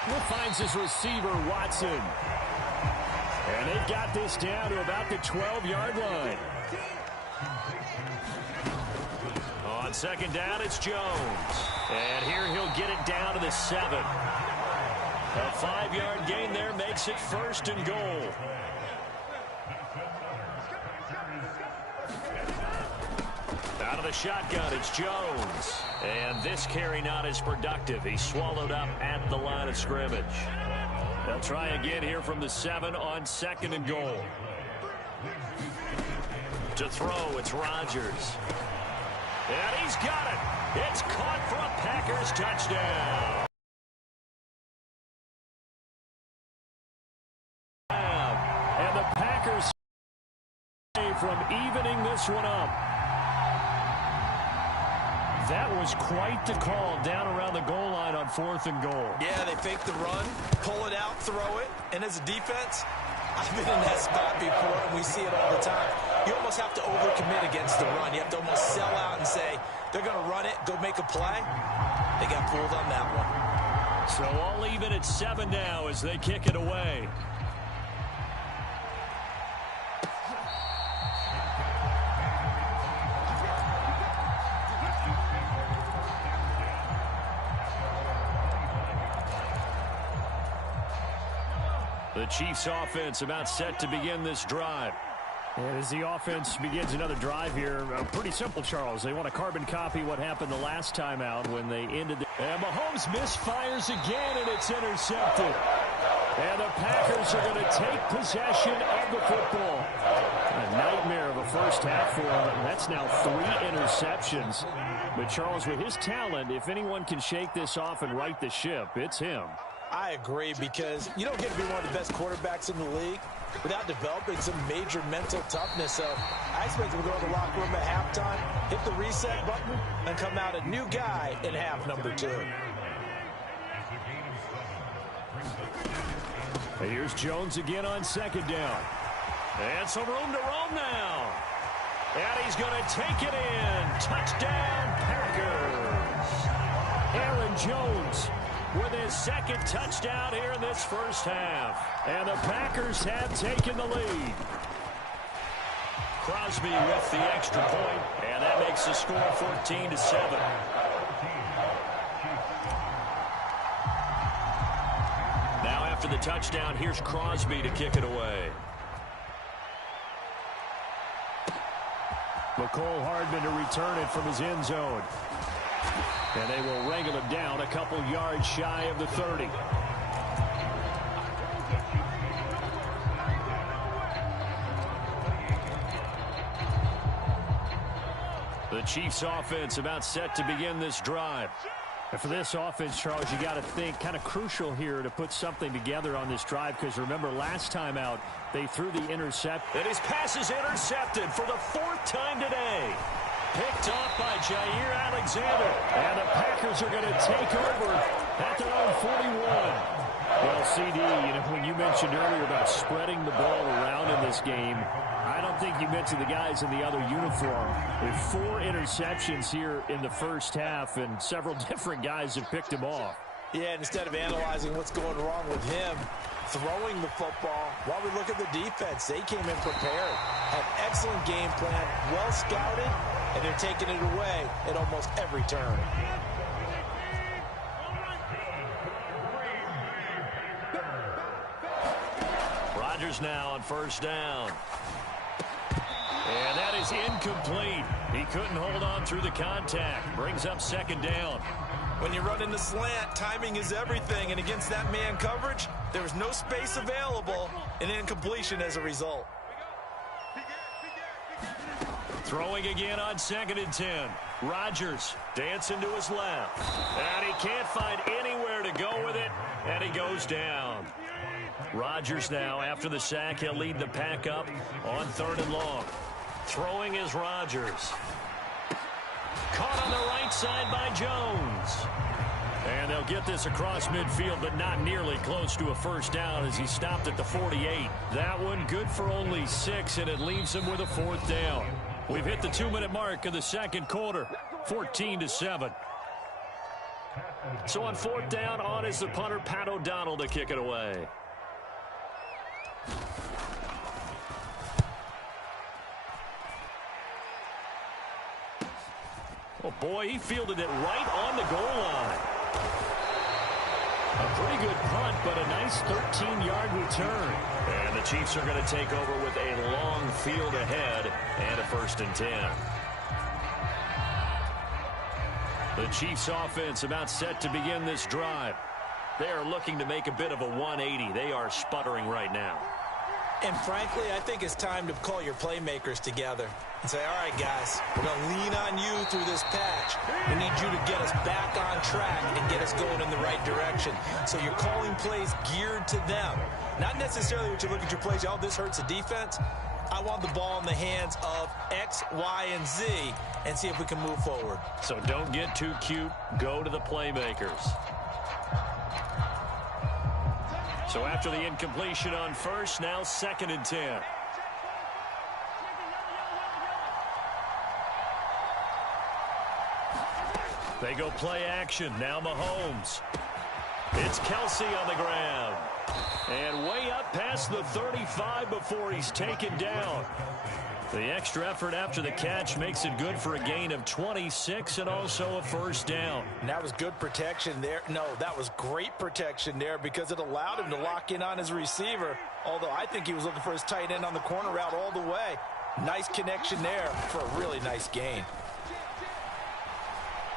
He finds his receiver, Watson. And they've got this down to about the 12-yard line. On 2nd down, it's Jones. And here he'll get it down to the 7. A 5-yard gain there makes it 1st and goal. Out of the shotgun, it's Jones. And this carry not as productive. He's swallowed up at the line of scrimmage. They'll try again here from the 7 on 2nd and goal. To throw, it's Rodgers. And he's got it. It's caught for a Packers touchdown. And the Packers from evening this one up. That was quite the call down around the goal line on 4th and goal. Yeah, they fake the run, pull it out, throw it, and as a defense, I've been in that spot before, and we see it all the time. You almost have to overcommit against the run. You have to almost sell out and say, they're going to run it, go make a play. They got fooled on that one. So all even at 7 now as they kick it away. The Chiefs offense about set to begin this drive. And as the offense begins another drive here, pretty simple, Charles. They want to carbon copy what happened the last time out when they ended the... And Mahomes misfires again, and it's intercepted. And the Packers are going to take possession of the football. A nightmare of a first half for him. That's now 3 interceptions. But, Charles, with his talent, if anyone can shake this off and right the ship, it's him. I agree, because you don't get to be one of the best quarterbacks in the league without developing some major mental toughness. So I expect him to go to the locker room at halftime, hit the reset button, and come out a new guy in half number 2. And here's Jones again on 2nd down. And some room to roam now. And he's going to take it in. Touchdown, Packers. Aaron Jones with his 2nd touchdown here in this first half. And the Packers have taken the lead. Crosby with the extra point, and that makes the score 14-7. Now after the touchdown, here's Crosby to kick it away. McCole Hardman to return it from his end zone. And they will wrangle him down a couple yards shy of the 30. The Chiefs offense about set to begin this drive. And for this offense, Charles, you got to think kind of crucial here to put something together on this drive, because remember last time out they threw the intercept. And his pass is intercepted for the 4th time today. picked off by Jair Alexander. And the Packers are going to take over at their own 41. Well, CD, when you mentioned earlier about spreading the ball around in this game, I don't think you mentioned the guys in the other uniform. With 4 interceptions here in the first half, and several different guys have picked him off. Yeah, and instead of analyzing what's going wrong with him, throwing the football, while we look at the defense, they came in prepared, had excellent game plan, well scouted, and they're taking it away at almost every turn. Rodgers now on first down. And that is incomplete. He couldn't hold on through the contact. Brings up second down. When you run in the slant, timing is everything, and against that man coverage, there was no space available, and incompletion as a result. Throwing again on 2nd and 10. Rodgers dancing to his left. And he can't find anywhere to go with it, and he goes down. Rodgers now, after the sack, he'll lead the pack up on 3rd and long. Throwing is Rodgers. Caught on the right side by Jones. And they'll get this across midfield, but not nearly close to a first down as he stopped at the 48. That one good for only 6, and it leaves him with a 4th down. We've hit the 2-minute mark of the second quarter, 14-7. So on 4th down, on is the punter, Pat O'Donnell, to kick it away. Oh, boy, he fielded it right on the goal line. A pretty good punt, but a nice 13-yard return. And the Chiefs are going to take over with a long field ahead and a 1st and 10. The Chiefs offense about set to begin this drive. They are looking to make a bit of a 180. They are sputtering right now. And frankly, I think it's time to call your playmakers together and say, all right, guys, we're going to lean on you through this patch. We need you to get us back on track and get us going in the right direction. So you're calling plays geared to them. Not necessarily what you look at your plays, oh, this hurts the defense. I want the ball in the hands of X, Y, and Z and see if we can move forward. So don't get too cute. Go to the playmakers. So after the incompletion on first, now 2nd and 10. They go play action. Now Mahomes. It's Kelsey on the ground. And way up past the 35 before he's taken down. The extra effort after the catch makes it good for a gain of 26 and also a 1st down. And that was good protection there. No, that was great protection there because it allowed him to lock in on his receiver. Although I think he was looking for his tight end on the corner route all the way. Nice connection there for a really nice gain.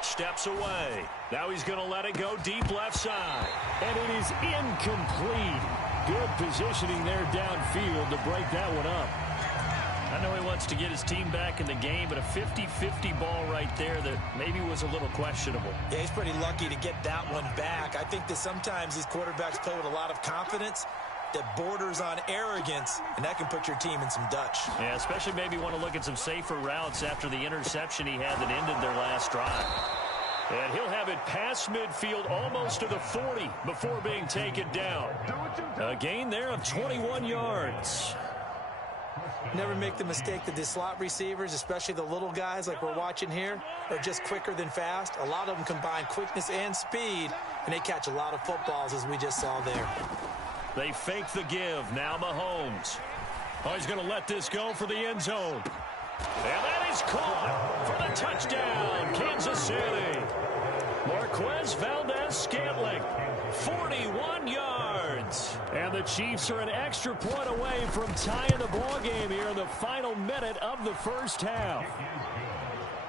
Steps away. Now he's going to let it go deep left side. And it is incomplete. Good positioning there downfield to break that one up. I know he wants to get his team back in the game, but a 50-50 ball right there that maybe was a little questionable. Yeah, he's pretty lucky to get that one back. I think that sometimes these quarterbacks play with a lot of confidence that borders on arrogance, and that can put your team in some Dutch. Yeah, especially maybe want to look at some safer routes after the interception he had that ended their last drive. And he'll have it past midfield almost to the 40 before being taken down. A gain there of 21 yards. Never make the mistake that the slot receivers, especially the little guys like we're watching here, are just quicker than fast. A lot of them combine quickness and speed, and they catch a lot of footballs, as we just saw there. They fake the give. Now Mahomes. Oh, he's going to let this go for the end zone. And that is caught for the touchdown, Kansas City. Marquez Valdez-Scantling, 41 yards. And the Chiefs are an extra point away from tying the ball game here in the final minute of the first half.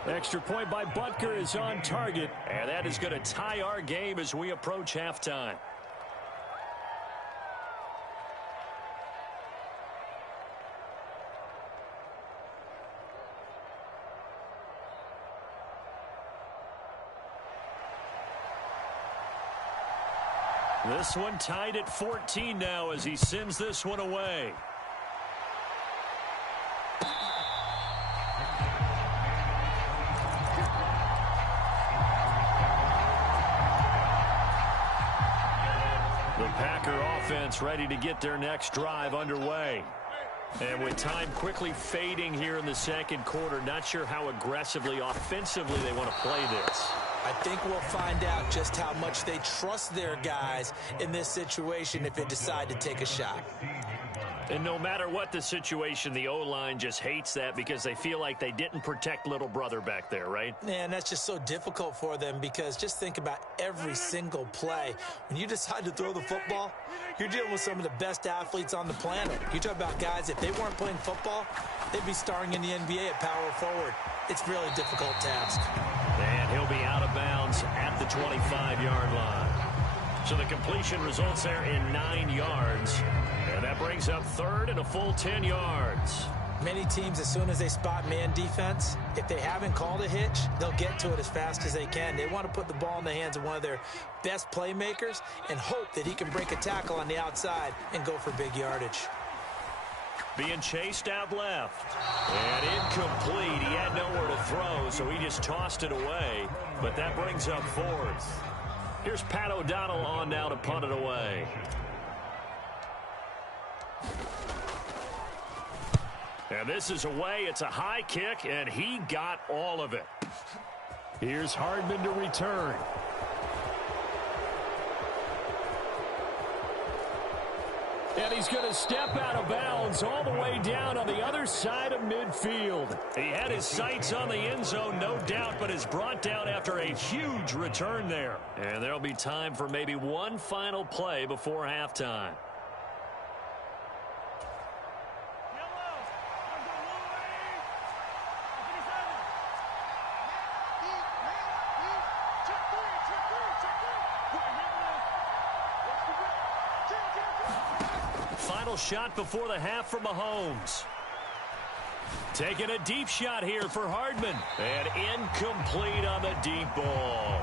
Extra point by Butker is on target, and that is going to tie our game as we approach halftime. This one tied at 14 now as he sends this one away. The Packer offense ready to get their next drive underway. And with time quickly fading here in the second quarter, not sure how aggressively, offensively they want to play this. I think we'll find out just how much they trust their guys in this situation if they decide to take a shot. And no matter what the situation, the O-line just hates that because they feel like they didn't protect little brother back there, right? Man, that's just so difficult for them because just think about every single play. When you decide to throw the football, you're dealing with some of the best athletes on the planet. You talk about guys, if they weren't playing football, they'd be starring in the NBA at power forward. It's a really difficult task. And he'll be out of bounds at the 25-yard line. So the completion results there in 9 yards. And that brings up third and a full 10 yards. Many teams, as soon as they spot man defense, if they haven't called a hitch, they'll get to it as fast as they can. They want to put the ball in the hands of one of their best playmakers and hope that he can break a tackle on the outside and go for big yardage. Being chased out left. And incomplete. He had nowhere to throw, so he just tossed it away. But that brings up fourth. Here's Pat O'Donnell on now to punt it away. And this is away. It's a high kick, and he got all of it. Here's Hardman to return. And he's going to step out of bounds all the way down on the other side of midfield. He had his sights on the end zone, no doubt, but is brought down after a huge return there. And there'll be time for maybe one final play before halftime. Final shot before the half from Mahomes. Taking a deep shot here for Hardman. And incomplete on the deep ball.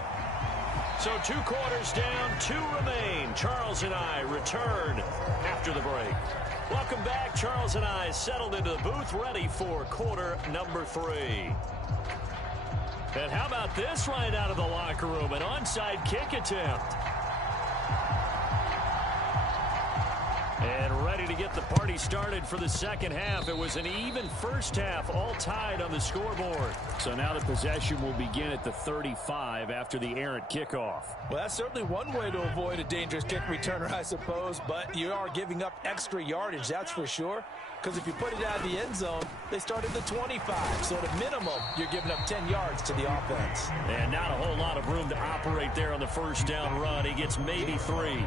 So 2 quarters down, 2 remain. Charles and I return after the break. Welcome back. Charles and I settled into the booth, ready for quarter number 3. And how about this right out of the locker room? An onside kick attempt. And ready to get the party started for the second half. It was an even first half, all tied on the scoreboard. So now the possession will begin at the 35 after the errant kickoff. Well, that's certainly one way to avoid a dangerous kick returner, I suppose, but you are giving up extra yardage, that's for sure. Because if you put it out of the end zone, they start at the 25. So at a minimum, you're giving up 10 yards to the offense. And not a whole lot of room to operate there on the first down run. He gets maybe 3.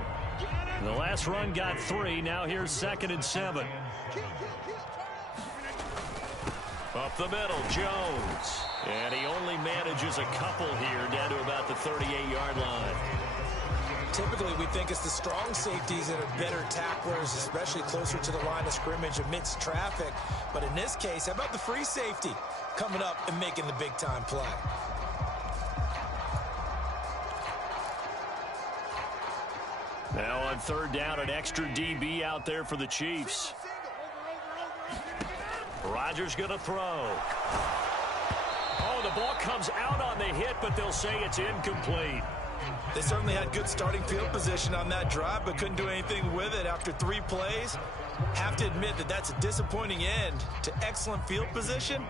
The last run got 3. Now here's 2nd and 7. Up the middle, Jones. And he only manages a couple here down to about the 38-yard line. Typically, we think it's the strong safeties that are better tacklers, especially closer to the line of scrimmage amidst traffic. But in this case, how about the free safety coming up and making the big-time play? Now on 3rd down, an extra DB out there for the Chiefs. Rodgers going to throw. Oh, the ball comes out on the hit, but they'll say it's incomplete. They certainly had good starting field position on that drive, but couldn't do anything with it after 3 plays. Have to admit that that's a disappointing end to excellent field position.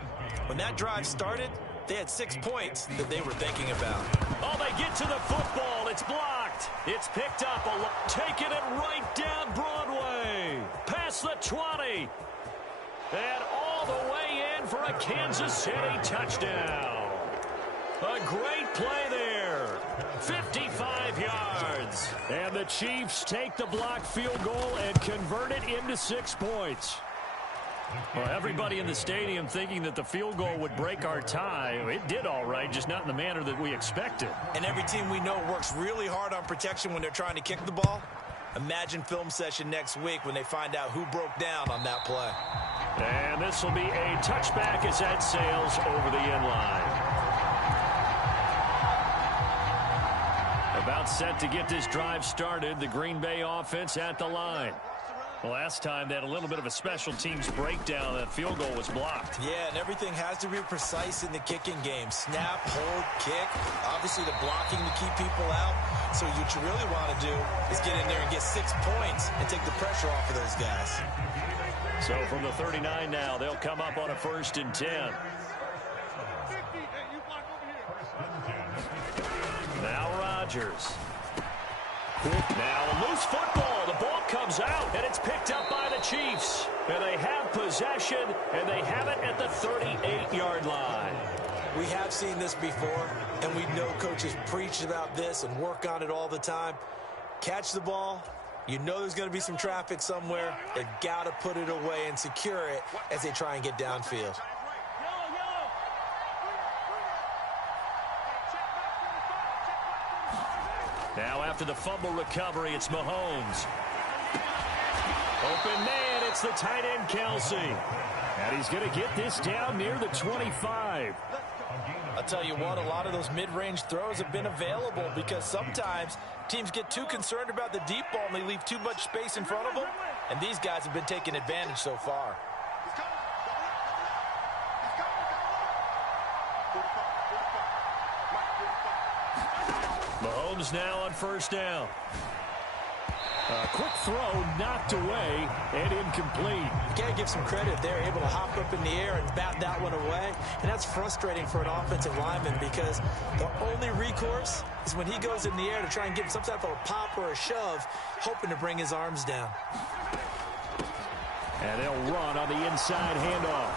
When that drive started, they had 6 points that they were thinking about. Oh, they get to the football. It's blocked. It's picked up. Taking it right down Broadway. Past the 20. And all the way in for a Kansas City touchdown. A great play there. 55 yards. And the Chiefs take the blocked field goal and convert it into 6 points. Well, everybody in the stadium thinking that the field goal would break our tie. It did all right, just not in the manner that we expected. And every team we know works really hard on protection when they're trying to kick the ball. Imagine film session next week when they find out who broke down on that play. And this will be a touchback as that sails over the end line. About set to get this drive started. The Green Bay offense at the line. Last time they had a little bit of a special teams breakdown. That field goal was blocked. Yeah, and everything has to be precise in the kicking game. Snap, hold, kick. Obviously the blocking to keep people out. So what you really want to do is get in there and get 6 points and take the pressure off of those guys. So from the 39 now, they'll come up on a 1st and 10. Now Rodgers. Now a loose football. The ball comes out, and it's picked up by the Chiefs. And they have possession, and they have it at the 38-yard line. We have seen this before, and we know coaches preach about this and work on it all the time. Catch the ball. You know there's going to be some traffic somewhere. They've got to put it away and secure it as they try and get downfield. Now after the fumble recovery, it's Mahomes. Open man, it's the tight end, Kelsey. And he's going to get this down near the 25. I'll tell you what, a lot of those mid-range throws have been available because sometimes teams get too concerned about the deep ball and they leave too much space in front of them. And these guys have been taking advantage so far. Mahomes now on 1st down. A quick throw knocked away and incomplete. You got to give some credit. They're able to hop up in the air and bat that one away. And that's frustrating for an offensive lineman because the only recourse is when he goes in the air to try and give some type of a pop or a shove, hoping to bring his arms down. And they'll run on the inside handoff.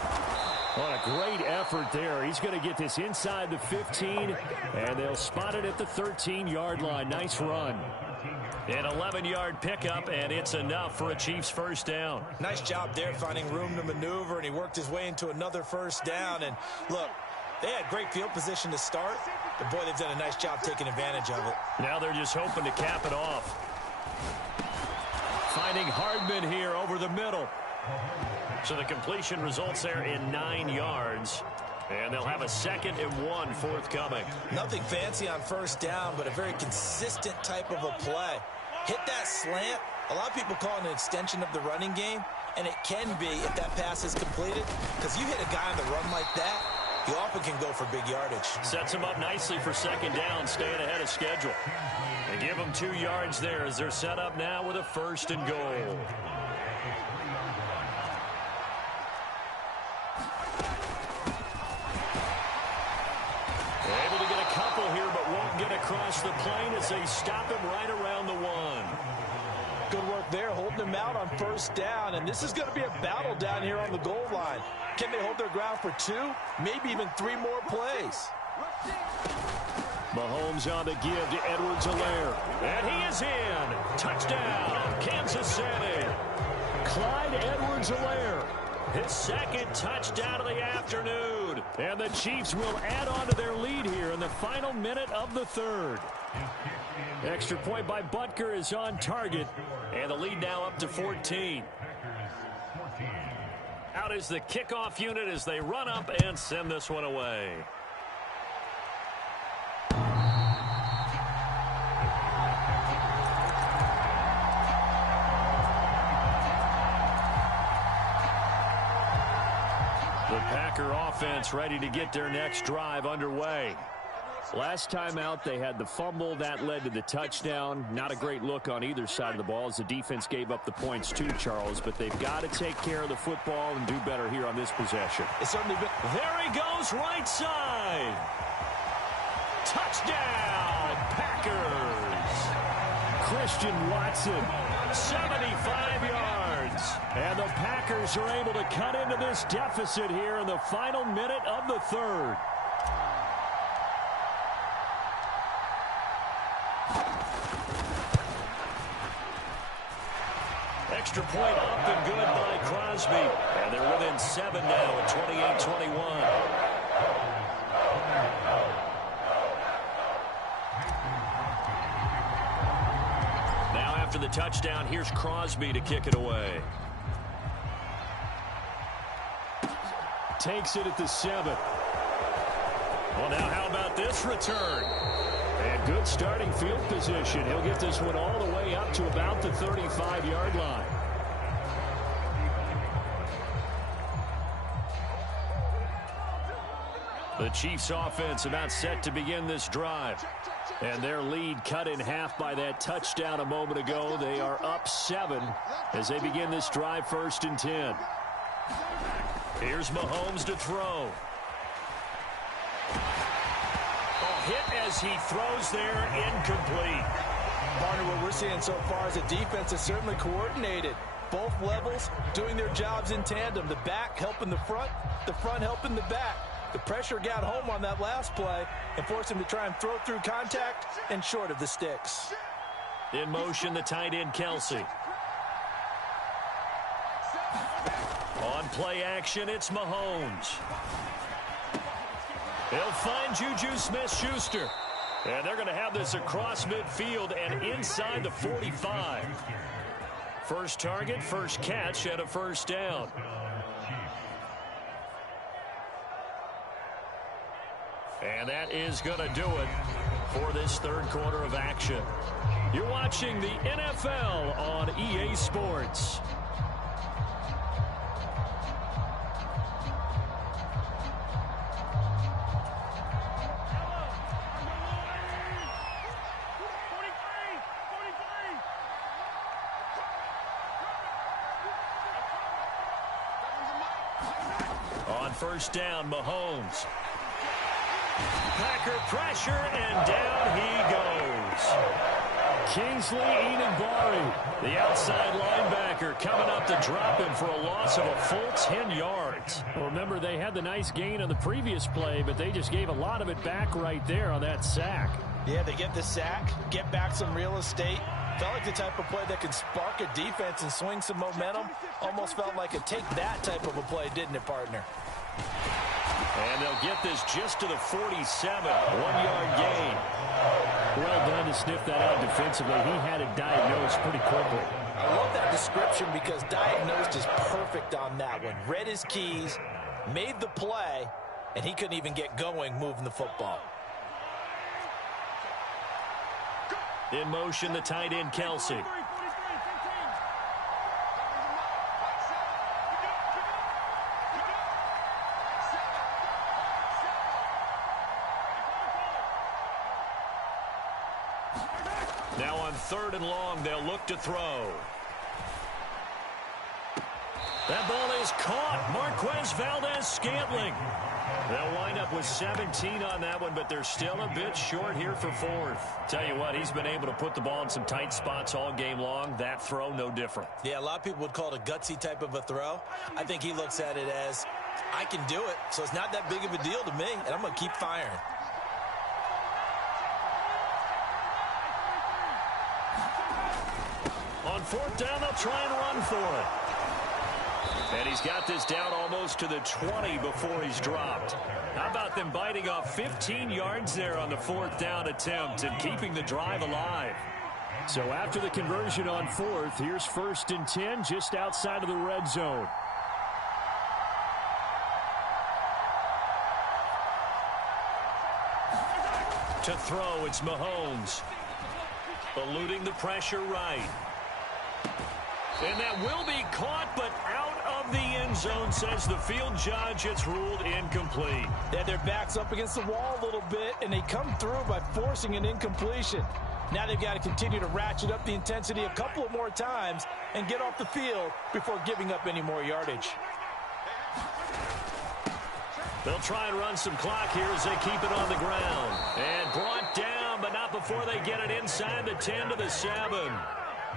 What a great effort there. He's going to get this inside the 15, and they'll spot it at the 13-yard line. Nice run. An 11-yard pickup, and it's enough for a Chiefs 1st down. Nice job there finding room to maneuver, and he worked his way into another 1st down. And look, they had great field position to start, but boy, they've done a nice job taking advantage of it. Now they're just hoping to cap it off. Finding Hardman here over the middle. So the completion results there in 9 yards. And they'll have a 2nd and 1 forthcoming. Nothing fancy on 1st down, but a very consistent type of a play. Hit that slant. A lot of people call it an extension of the running game, and it can be if that pass is completed, because you hit a guy on the run like that, he often can go for big yardage. Sets him up nicely for 2nd down, staying ahead of schedule. They give him 2 yards there as they're set up now with a 1st and goal. Able to get a couple here, but won't get across the plane as they stop him right around the 1. Good work there, holding him out on 1st down, and this is going to be a battle down here on the goal line. Can they hold their ground for 2, maybe even 3 more plays? Mahomes on the give to Edwards-Helaire, and he is in. Touchdown, Kansas City. Clyde Edwards-Helaire, his 2nd touchdown of the afternoon. And the Chiefs will add on to their lead here in the final minute of the 3rd. Extra point by Butker is on target, and the lead now up to 14. Out is the kickoff unit as they run up and send this one away. The Packer offense ready to get their next drive underway. Last time out, they had the fumble. That led to the touchdown. Not a great look on either side of the ball as the defense gave up the points too, Charles. But they've got to take care of the football and do better here on this possession. It's certainly been. There he goes, right side. Touchdown, Packers. Christian Watson, 75 yards. And the Packers are able to cut into this deficit here in the final minute of the 3rd. Extra point up and good by Crosby. And they're within 7 now at 28-21. Now after the touchdown, here's Crosby to kick it away. Takes it at the 7. Well, now how about this return? And good starting field position. He'll get this one all the way up to about the 35-yard line. The Chiefs offense about set to begin this drive. And their lead cut in half by that touchdown a moment ago. They are up 7 as they begin this drive, 1st and 10. Here's Mahomes to throw. Hit as he throws there, incomplete. Partner, what we're seeing so far is the defense is certainly coordinated. Both levels doing their jobs in tandem. The back helping the front helping the back. The pressure got home on that last play and forced him to try and throw through contact and short of the sticks. In motion, the tight end, Kelsey. On play action, it's Mahomes. He'll find Juju Smith-Schuster. And they're going to have this across midfield and inside the 45. First target, first catch, and a 1st down. And that is going to do it for this 3rd quarter of action. You're watching the NFL on EA Sports. On 1st down, Mahomes. Packer pressure, and down he goes. Kingsley Enagbari, the outside linebacker, coming up to drop him for a loss of a full 10 yards. Well, remember, they had the nice gain on the previous play, but they just gave a lot of it back right there on that sack. Yeah, they get the sack, get back some real estate. Felt like the type of play that can spark a defense and swing some momentum. Almost felt like a take-that type of a play, didn't it, partner? And they'll get this just to the 47, 1-yard gain. Well done to sniff that out defensively. He had it diagnosed pretty quickly. I love that description because diagnosed is perfect on that one. Read his keys, made the play, and he couldn't even get going moving the football. In motion, the tight end, Kelsey. Now on 3rd and long, they'll look to throw. That ball is caught. Marquez Valdez-Scantling. They'll wind up with 17 on that one, but they're still a bit short here for 4th. Tell you what, he's been able to put the ball in some tight spots all game long. That throw, no different. Yeah, a lot of people would call it a gutsy type of a throw. I think he looks at it as, I can do it, so it's not that big of a deal to me, and I'm going to keep firing. On 4th down, they'll try and run for it. And he's got this down almost to the 20 before he's dropped. How about them biting off 15 yards there on the 4th down attempt and keeping the drive alive? So after the conversion on 4th, here's 1st and 10 just outside of the red zone. To throw, it's Mahomes. Eluding the pressure right. And that will be caught, but out of the end zone, says the field judge. It's ruled incomplete. They had their backs up against the wall a little bit, and they come through by forcing an incompletion. Now they've got to continue to ratchet up the intensity a couple of more times and get off the field before giving up any more yardage. They'll try and run some clock here as they keep it on the ground. And brought down, but not before they get it inside the 10 to the 7.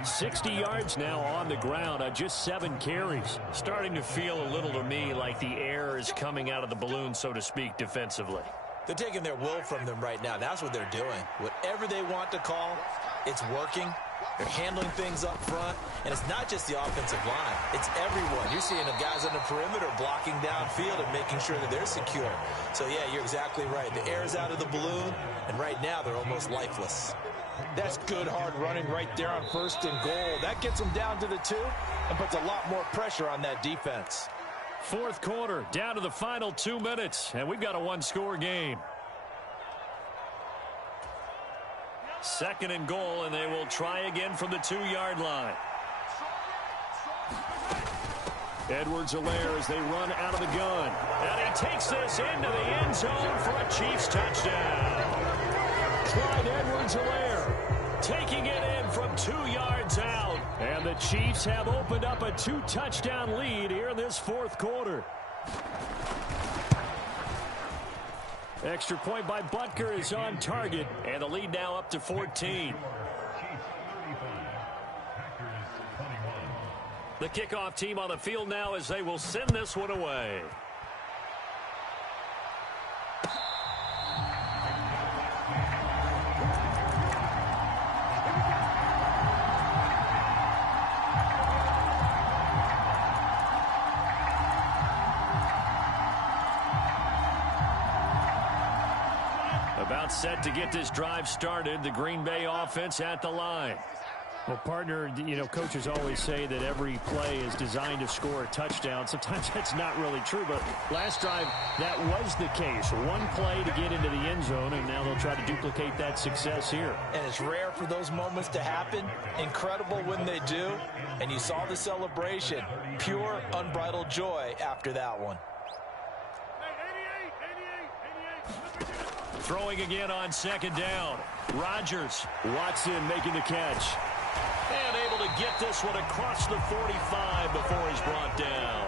60 yards now on the ground on just 7 carries. Starting to feel a little to me like the air is coming out of the balloon, so to speak, defensively. They're taking their will from them right now. That's what they're doing. Whatever they want to call, it's working. They're handling things up front. And it's not just the offensive line. It's everyone. You're seeing the guys on the perimeter blocking downfield and making sure that they're secure. So, yeah, you're exactly right. The air is out of the balloon, and right now they're almost lifeless. That's good hard running right there on 1st and goal. That gets them down to the 2 and puts a lot more pressure on that defense. 4th quarter, down to the final 2 minutes, and we've got a 1-score game. 2nd and goal, and they will try again from the 2-yard line. Edwards-Helaire as they run out of the gun. And he takes this into the end zone for a Chiefs touchdown. Clyde Edwards-Helaire taking it in from 2 yards out. And the Chiefs have opened up a 2-touchdown lead here in this fourth quarter. Extra point by Butker is on target. And the lead now up to 14. The kickoff team on the field now as they will send this one away. About set to get this drive started. The Green Bay offense at the line. Well, partner, you know, coaches always say that every play is designed to score a touchdown. Sometimes that's not really true, but last drive, that was the case. One play to get into the end zone, and now they'll try to duplicate that success here. And it's rare for those moments to happen. Incredible when they do. And you saw the celebration. Pure, unbridled joy after that one. Throwing again on second down. Rodgers. Watson making the catch. And able to get this one across the 45 before he's brought down.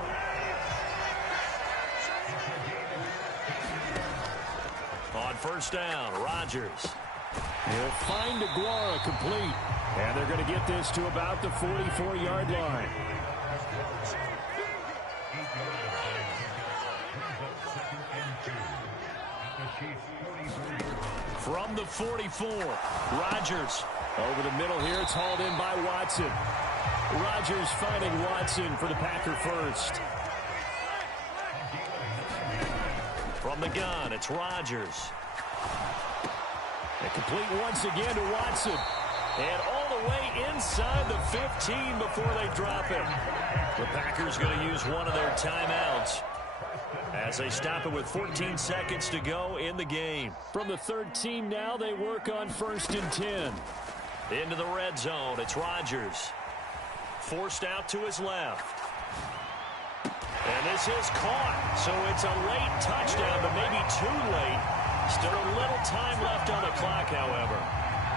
On first down, Rodgers. He'll find Aguara complete. And they're going to get this to about the 44-yard line. From the 44, Rodgers. Over the middle here, it's hauled in by Watson. Rodgers finding Watson for the Packer first. From the gun, it's Rodgers. And complete once again to Watson. And all the way inside the 15 before they drop it. The Packers going to use one of their timeouts as they stop it with 14 seconds to go in the game. From the 13 now, they work on 1st and 10. Into the red zone, it's Rodgers. Forced out to his left. And this is caught. So it's a late touchdown, but maybe too late. Still a little time left on the clock, however.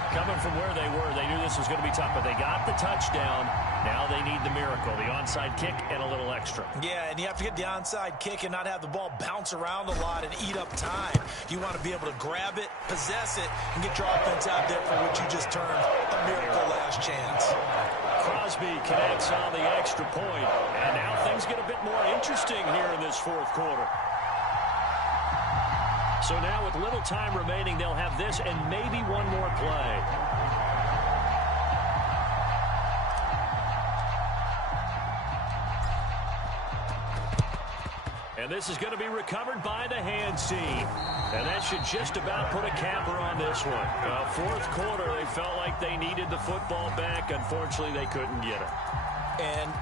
Coming from where they were, they knew this was going to be tough, but they got the touchdown. Now they need the miracle, the onside kick and a little extra. Yeah, and you have to get the onside kick and not have the ball bounce around a lot and eat up time. You want to be able to grab it, possess it, and get your offense out there for what you just termed a miracle last chance. Crosby connects on the extra point, and now things get a bit more interesting here in this fourth quarter. So now with little time remaining, they'll have this and maybe one more play. And this is going to be recovered by the hands team. And that should just about put a capper on this one. Fourth quarter, they felt like they needed the football back. Unfortunately, they couldn't get it. And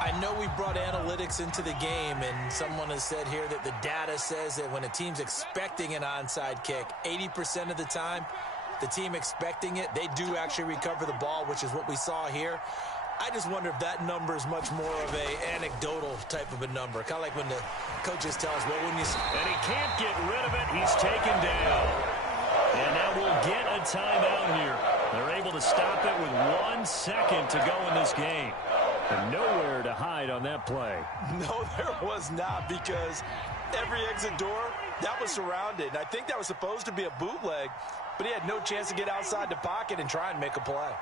I know we brought analytics into the game, and someone has said here that the data says that when a team's expecting an onside kick, 80% of the time, the team expecting it, they do actually recover the ball, which is what we saw here. I just wonder if that number is much more of a anecdotal type of a number, kind of like when the coaches tell us, well, when you... And he can't get rid of it. He's taken down. And now we'll get a timeout here. They're able to stop it with 1 second to go in this game. And nowhere to hide on that play. No, there was not, because every exit door, that was surrounded. I think that was supposed to be a bootleg, but he had no chance to get outside the pocket and try and make a play.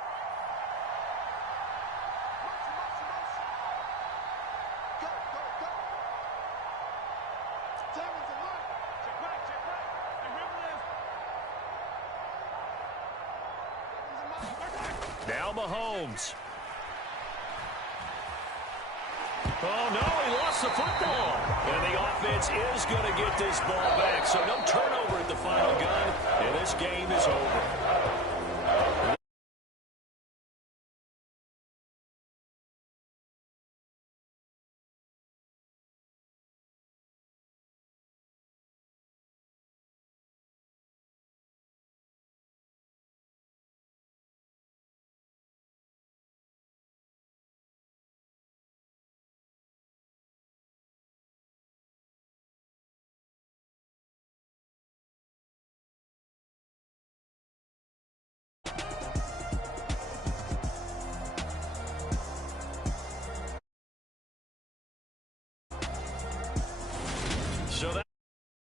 Now Mahomes. Oh, no, he lost the football. And the offense is going to get this ball back. So no turnover at the final gun, and this game is over.